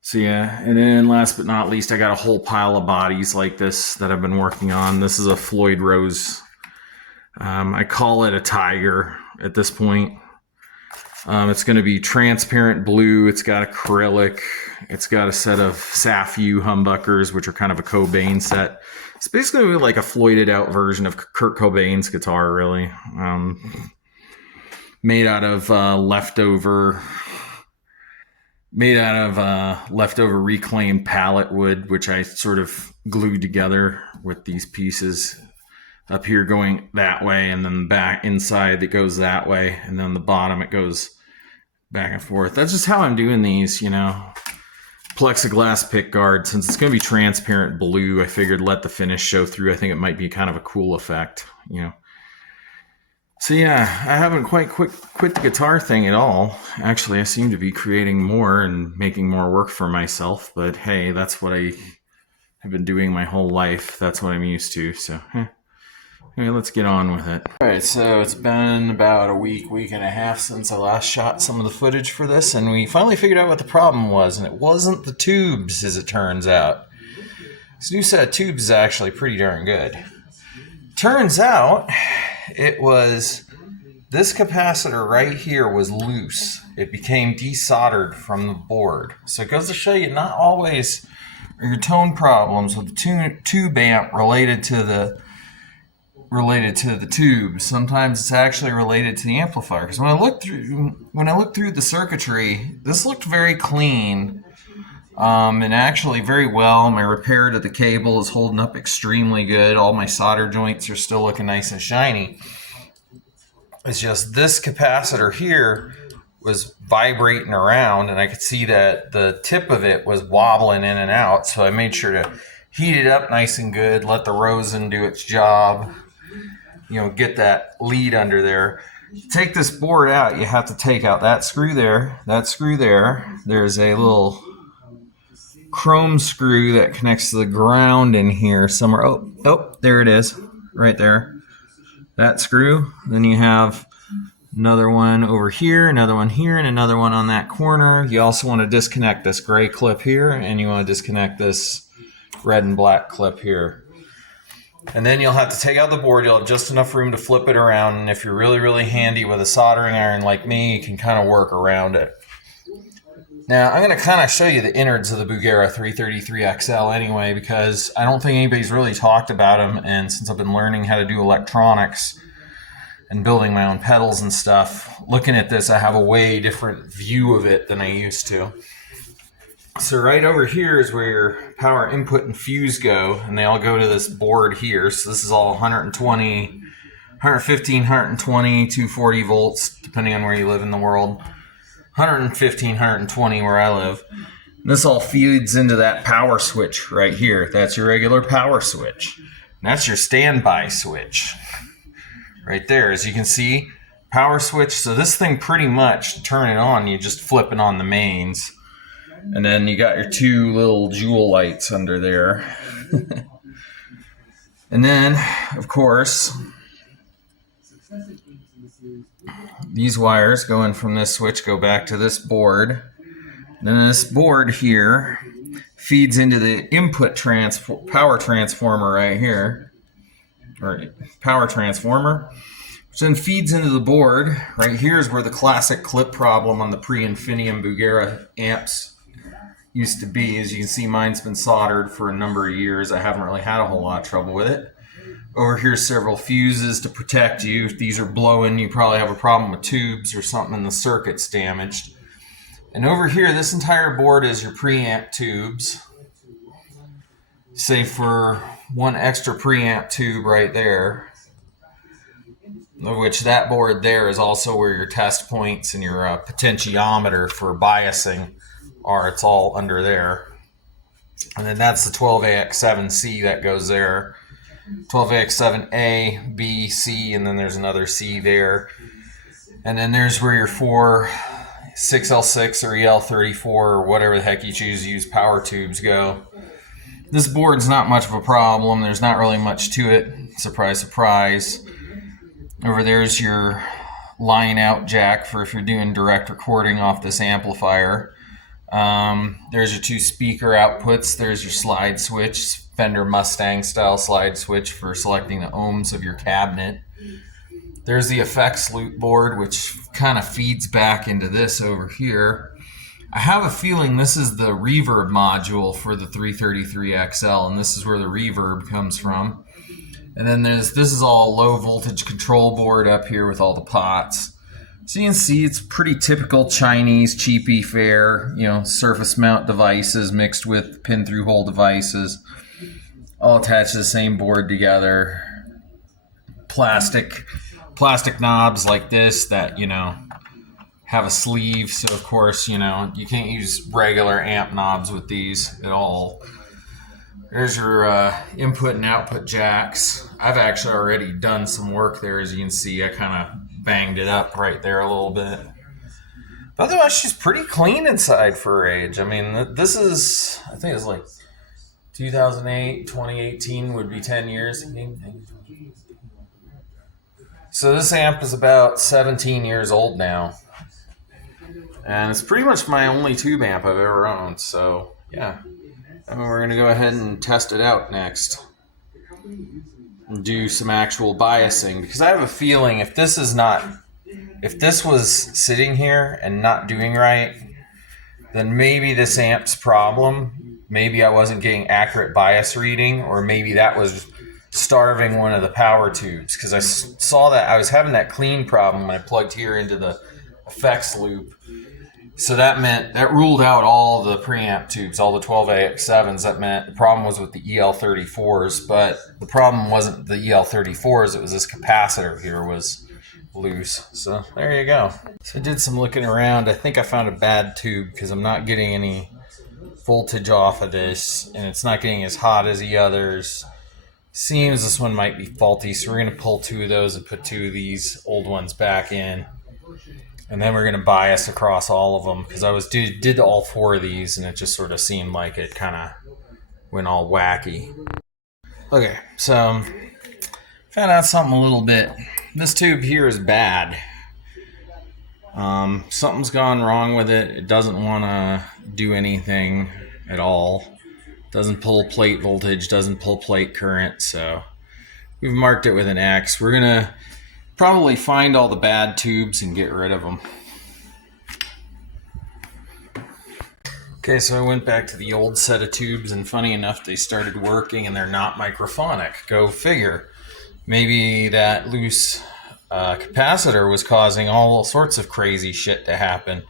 So yeah, and then last but not least, I got a whole pile of bodies like this that I've been working on. This is a Floyd Rose. I call it a Tiger at this point. It's going to be transparent blue. It's got acrylic. It's got a set of Sapphire humbuckers, which are kind of a Cobain set. It's basically like a Floyded out version of Kurt Cobain's guitar, really. Made out of leftover reclaimed pallet wood, which I sort of glued together with these pieces up here going that way, and then back inside that goes that way, and then the bottom it goes back and forth. That's just how I'm doing these, you know. Plexiglass pick guard. Since it's going to be transparent blue, I figured let the finish show through. I think it might be kind of a cool effect, you know. So yeah, I haven't quite quit the guitar thing at all. Actually, I seem to be creating more and making more work for myself, but hey, that's what I have been doing my whole life. That's what I'm used to, so anyway, let's get on with it. All right, so it's been about a week and a half since I last shot some of the footage for this, and we finally figured out what the problem was, and it wasn't the tubes, as it turns out. This new set of tubes is actually pretty darn good. Turns out it was this capacitor right here was loose. It became desoldered from the board. So it goes to show you not always are your tone problems with the tube amp related to the tube. Sometimes it's actually related to the amplifier. Because when I looked through the circuitry, this looked very clean, and actually very well. My repair to the cable is holding up extremely good. All my solder joints are still looking nice and shiny. It's just this capacitor here was vibrating around, and I could see that the tip of it was wobbling in and out. So I made sure to heat it up nice and good, let the rosin do its job. You know, get that lead under there. Take this board out, you have to take out that screw there, that screw there. There's a little chrome screw that connects to the ground in here somewhere. Oh, there it is, right there. That screw. Then you have another one over here, another one here, and another one on that corner. You also want to disconnect this gray clip here, and you want to disconnect this red and black clip here. And then you'll have to take out the board. You'll have just enough room to flip it around. And if you're really, really handy with a soldering iron like me, you can kind of work around it. Now, I'm going to kind of show you the innards of the Bugera 333XL anyway, because I don't think anybody's really talked about them. And since I've been learning how to do electronics and building my own pedals and stuff, looking at this, I have a way different view of it than I used to. So right over here is where your power input and fuse go, and they all go to this board here. So this is all 120, 115, 120, 240 volts, depending on where you live in the world. 115, 120 where I live. And this all feeds into that power switch right here. That's your regular power switch. And that's your standby switch. Right there, as you can see, power switch. So this thing pretty much, to turn it on, you just flip it on the mains. And then you got your two little jewel lights under there. And then, of course, these wires going from this switch go back to this board. And then this board here feeds into the input power transformer right here. Or power transformer. Which then feeds into the board. Right here is where the classic clip problem on the pre-Infinium Bugera amps used to be. As you can see, mine's been soldered for a number of years. I haven't really had a whole lot of trouble with it. Over here, several fuses to protect you. If these are blowing, you probably have a problem with tubes or something in the circuit's damaged. And over here, this entire board is your preamp tubes. Save for one extra preamp tube right there. Of which that board there is also where your test points and your potentiometer for biasing are. It's all under there. And then that's the 12AX7C that goes there. 12AX7A, B, C, and then there's another C there. And then there's where your four 6L6 or EL34 or whatever the heck you choose to use power tubes go. This board's not much of a problem. There's not really much to it. Surprise, surprise. Over there's your line out jack for if you're doing direct recording off this amplifier. There's your two speaker outputs. There's your slide switch, Fender Mustang style slide switch for selecting the ohms of your cabinet. There's the effects loop board, which kind of feeds back into this over here. I have a feeling this is the reverb module for the 333XL, and this is where the reverb comes from. And then this is all low voltage control board up here with all the pots. So you can see it's pretty typical Chinese cheapy fare, surface mount devices mixed with pin through hole devices, all attached to the same board together. Plastic knobs like this that, have a sleeve. So of course, you can't use regular amp knobs with these at all. There's your input and output jacks. I've actually already done some work there. As you can see, I kind of banged it up right there a little bit. But otherwise, she's pretty clean inside for her age. I mean, this is, I think it's like 2008, 2018 would be 10 years. So this amp is about 17 years old now. And it's pretty much my only tube amp I've ever owned. So, yeah. And we're going to go ahead and test it out next. And do some actual biasing. Because I have a feeling if this was sitting here and not doing right, then maybe this amp's problem, maybe I wasn't getting accurate bias reading, or maybe that was starving one of the power tubes. Because I saw that I was having that clean problem when I plugged here into the effects loop. So that ruled out all the preamp tubes, all the 12AX7s. That meant the problem was with the EL34s, but the problem wasn't the EL34s, it was this capacitor here was loose. So there you go. So I did some looking around. I think I found a bad tube because I'm not getting any voltage off of this, and it's not getting as hot as the others. Seems this one might be faulty, so we're going to pull two of those and put two of these old ones back in. And then we're going to bias across all of them because I did all four of these and it just sort of seemed like it kind of went all wacky. Okay, so found out something a little bit. This tube here is bad. Something's gone wrong with it. It doesn't want to do anything at all. Doesn't pull plate voltage, doesn't pull plate current, so we've marked it with an X. We're going to probably find all the bad tubes and get rid of them. Okay, so I went back to the old set of tubes, and funny enough, they started working and they're not microphonic. Go figure. Maybe that loose capacitor was causing all sorts of crazy shit to happen.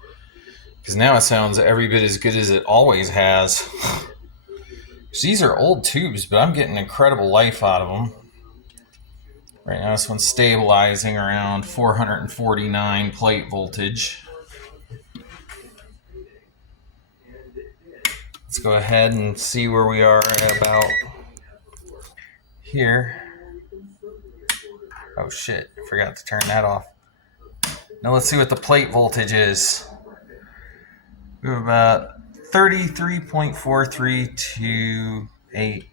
Because now it sounds every bit as good as it always has. These are old tubes, but I'm getting incredible life out of them. Right now this one's stabilizing around 449 plate voltage. Let's go ahead and see where we are at about here. Oh shit, I forgot to turn that off. Now let's see what the plate voltage is. We have about 33.4328.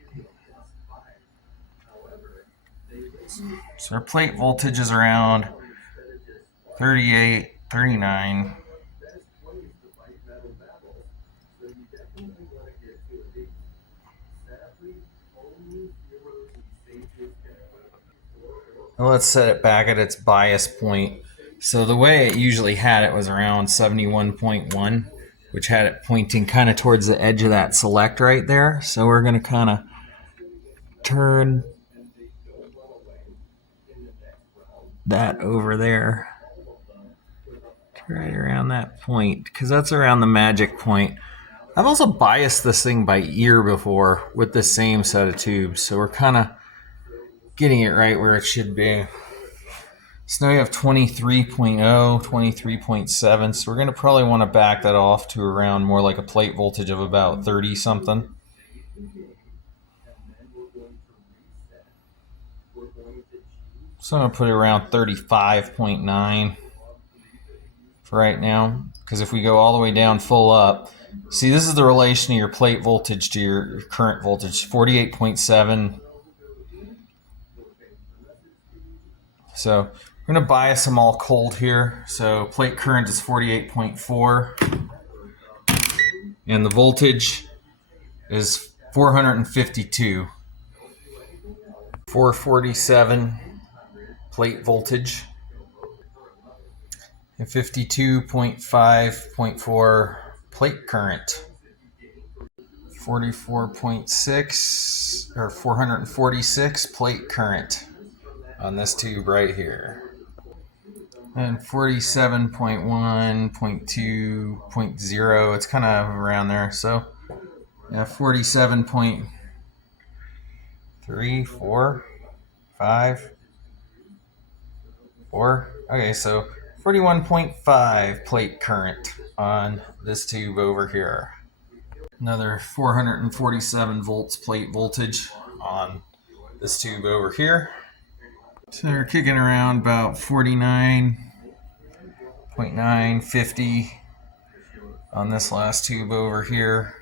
So our plate voltage is around 38, 39. Now let's set it back at its bias point. So the way it usually had it was around 71.1, which had it pointing kind of towards the edge of that select right there. So we're going to kind of turn that over there, right around that point, because that's around the magic point. I've also biased this thing by ear before with the same set of tubes, so we're kind of getting it right where it should be. So now we have 23.0, 23.7, so we're going to probably want to back that off to around more like a plate voltage of about 30 something. So I'm going to put it around 35.9 for right now, because if we go all the way down full up, see, this is the relation of your plate voltage to your current voltage, 48.7. So we're going to bias them all cold here. So plate current is 48.4, and the voltage is 452. 447 plate voltage, and 52.5.4 plate current. 44.6 or 446 plate current on this tube right here. And 47.1.2.0, it's kind of around there. So yeah, 47.3, 4, 5, 4. Okay, so 41.5 plate current on this tube over here. Another 447 volts plate voltage on this tube over here. So they're kicking around about 49.9, 50 on this last tube over here.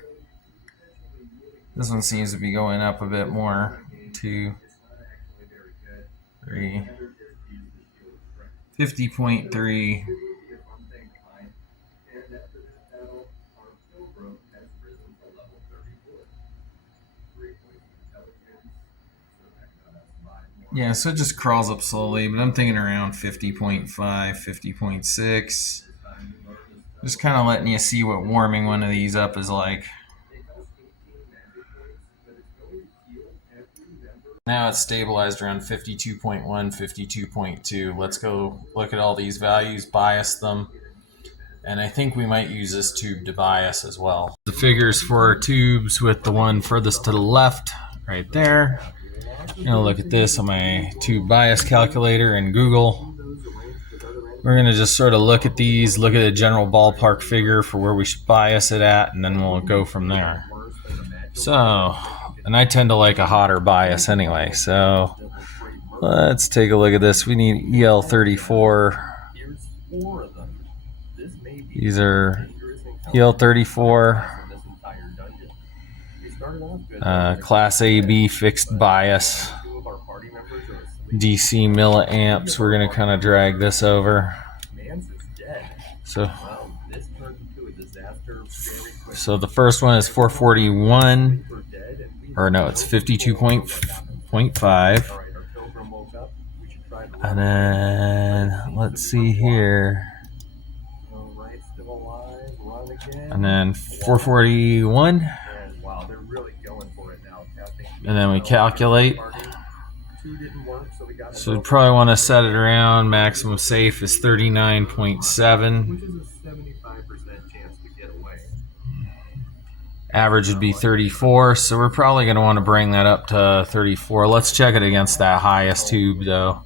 This one seems to be going up a bit more. 2, 3, 50.3. Yeah, so it just crawls up slowly, but I'm thinking around 50.5, 50.6. Just kind of letting you see what warming one of these up is like. Now it's stabilized around 52.1, 52.2. Let's go look at all these values, bias them, and I think we might use this tube to bias as well. The figures for our tubes with the one furthest to the left right there. I'm going to look at this on my tube bias calculator in Google. We're going to just sort of look at these, look at a general ballpark figure for where we should bias it at, and then we'll go from there. So, and I tend to like a hotter bias anyway, so let's take a look at this. We need EL34. These are EL34. Class AB fixed bias, DC milliamps. We're going to kind of drag this over. So the first one is 441, or no, it's 52.5. And then let's see here. And then 441. And then we calculate. So we probably want to set it around maximum safe is 39.7. Average would be 34, so we're probably going to want to bring that up to 34. Let's check it against that highest tube though.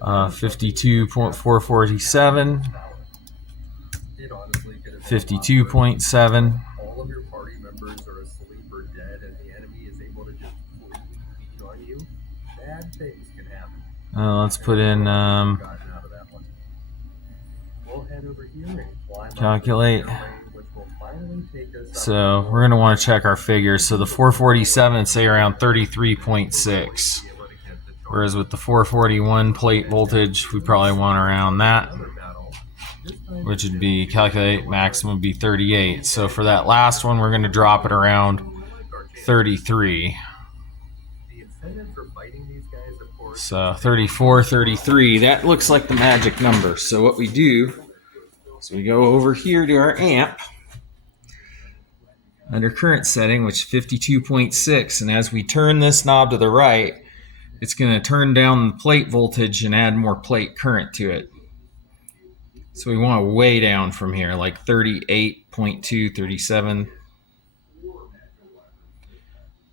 52.447, 52.7. Let's put in Calculate. So we're going to want to check our figures. So the 447 say around 33.6. Whereas with the 441 plate voltage, we probably want around that, which would be, calculate, maximum would be 38. So for that last one, we're going to drop it around 33. So 34, 33, that looks like the magic number. So what we do is we go over here to our amp under current setting, which is 52.6, and as we turn this knob to the right, it's going to turn down the plate voltage and add more plate current to it. So we want it way down from here, like 38.2, 37,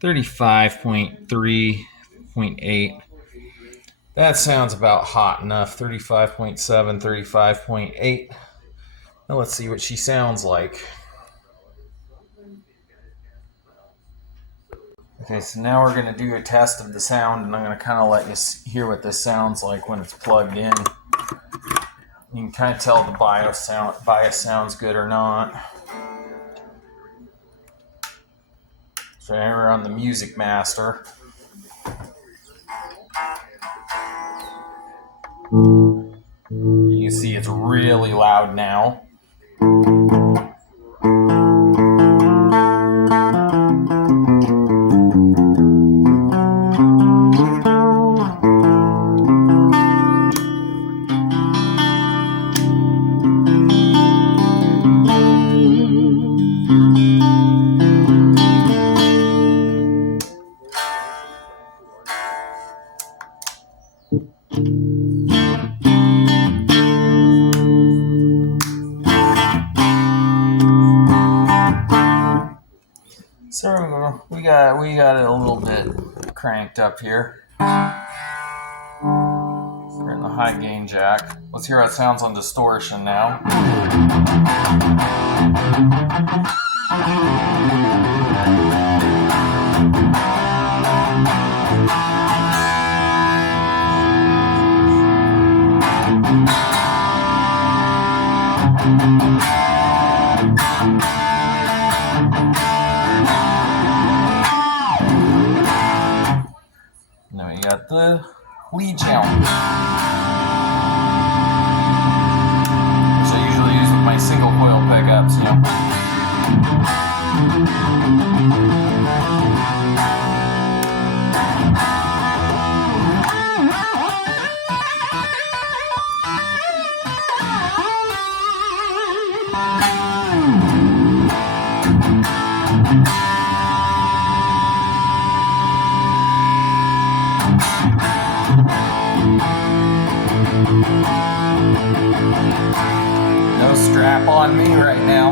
35.3.8. That sounds about hot enough. 35.7, 35.8. Now let's see what she sounds like. Okay, so now we're going to do a test of the sound, and I'm going to kind of let you hear what this sounds like when it's plugged in. You can kind of tell the bias sounds good or not. So here we're on the Music Master. You can see it's really loud now. So we got it a little bit cranked up here. We're in the high gain jack. Let's hear how it sounds on distortion now. Now we got the lead channel, which I usually use with my single coil pickups, No strap on me right now.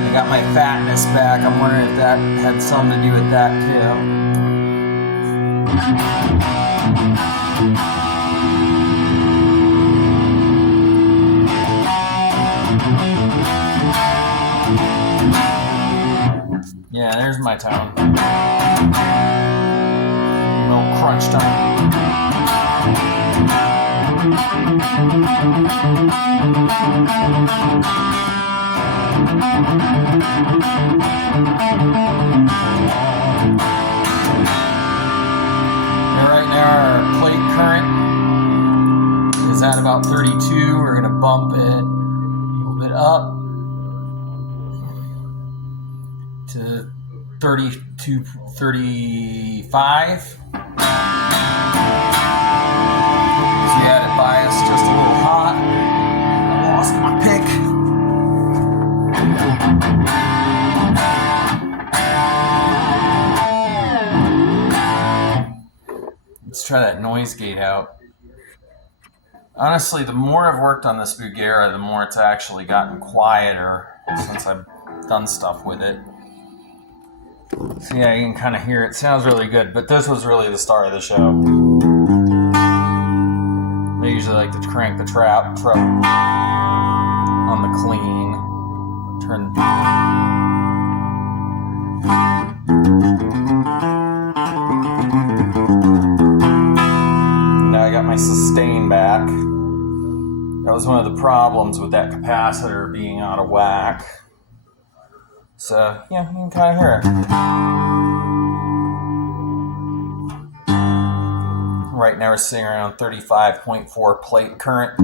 I got my fatness back. I'm wondering if that had something to do with that too. Yeah, there's my tone. A little crunch tone. And right now our plate current is at about 32. We're going to bump it a little bit up to 32, 35. Bias just a little hot. I lost my pick. Let's try that noise gate out. Honestly, the more I've worked on this Bugera, the more it's actually gotten quieter since I've done stuff with it. So yeah, you can kind of hear it. Sounds really good, but this was really the star of the show. They usually like to crank the treble on the clean. Turn. Now I got my sustain back. That was one of the problems with that capacitor being out of whack. So yeah, you can kind of hear it. Right now we're sitting around 35.4 plate current.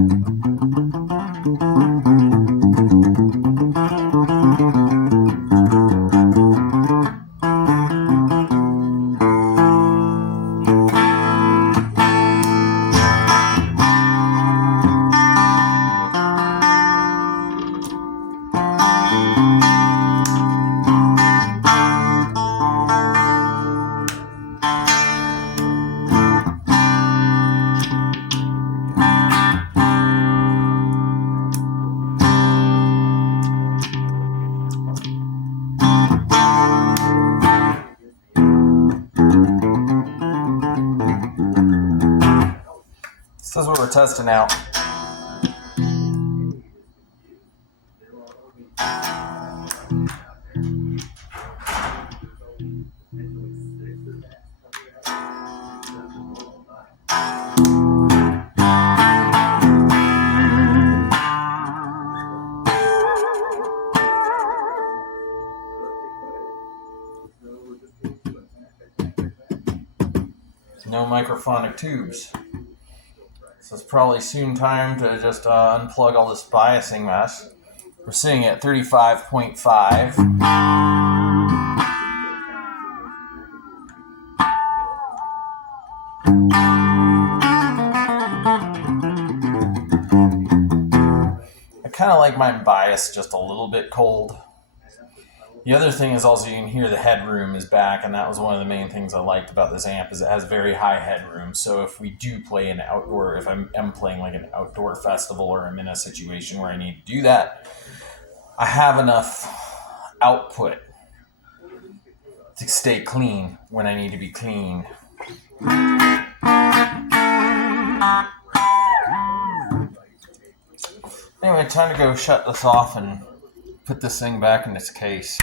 This is what we're testing out. No microphonic tubes. So it's probably soon time to just unplug all this biasing mess. We're sitting at 35.5. I kind of like my bias just a little bit cold. The other thing is also you can hear the headroom is back, and that was one of the main things I liked about this amp is it has very high headroom. So if we do play an outdoor, if I'm playing like an outdoor festival or I'm in a situation where I need to do that, I have enough output to stay clean when I need to be clean. Anyway, time to go shut this off and put this thing back in its case.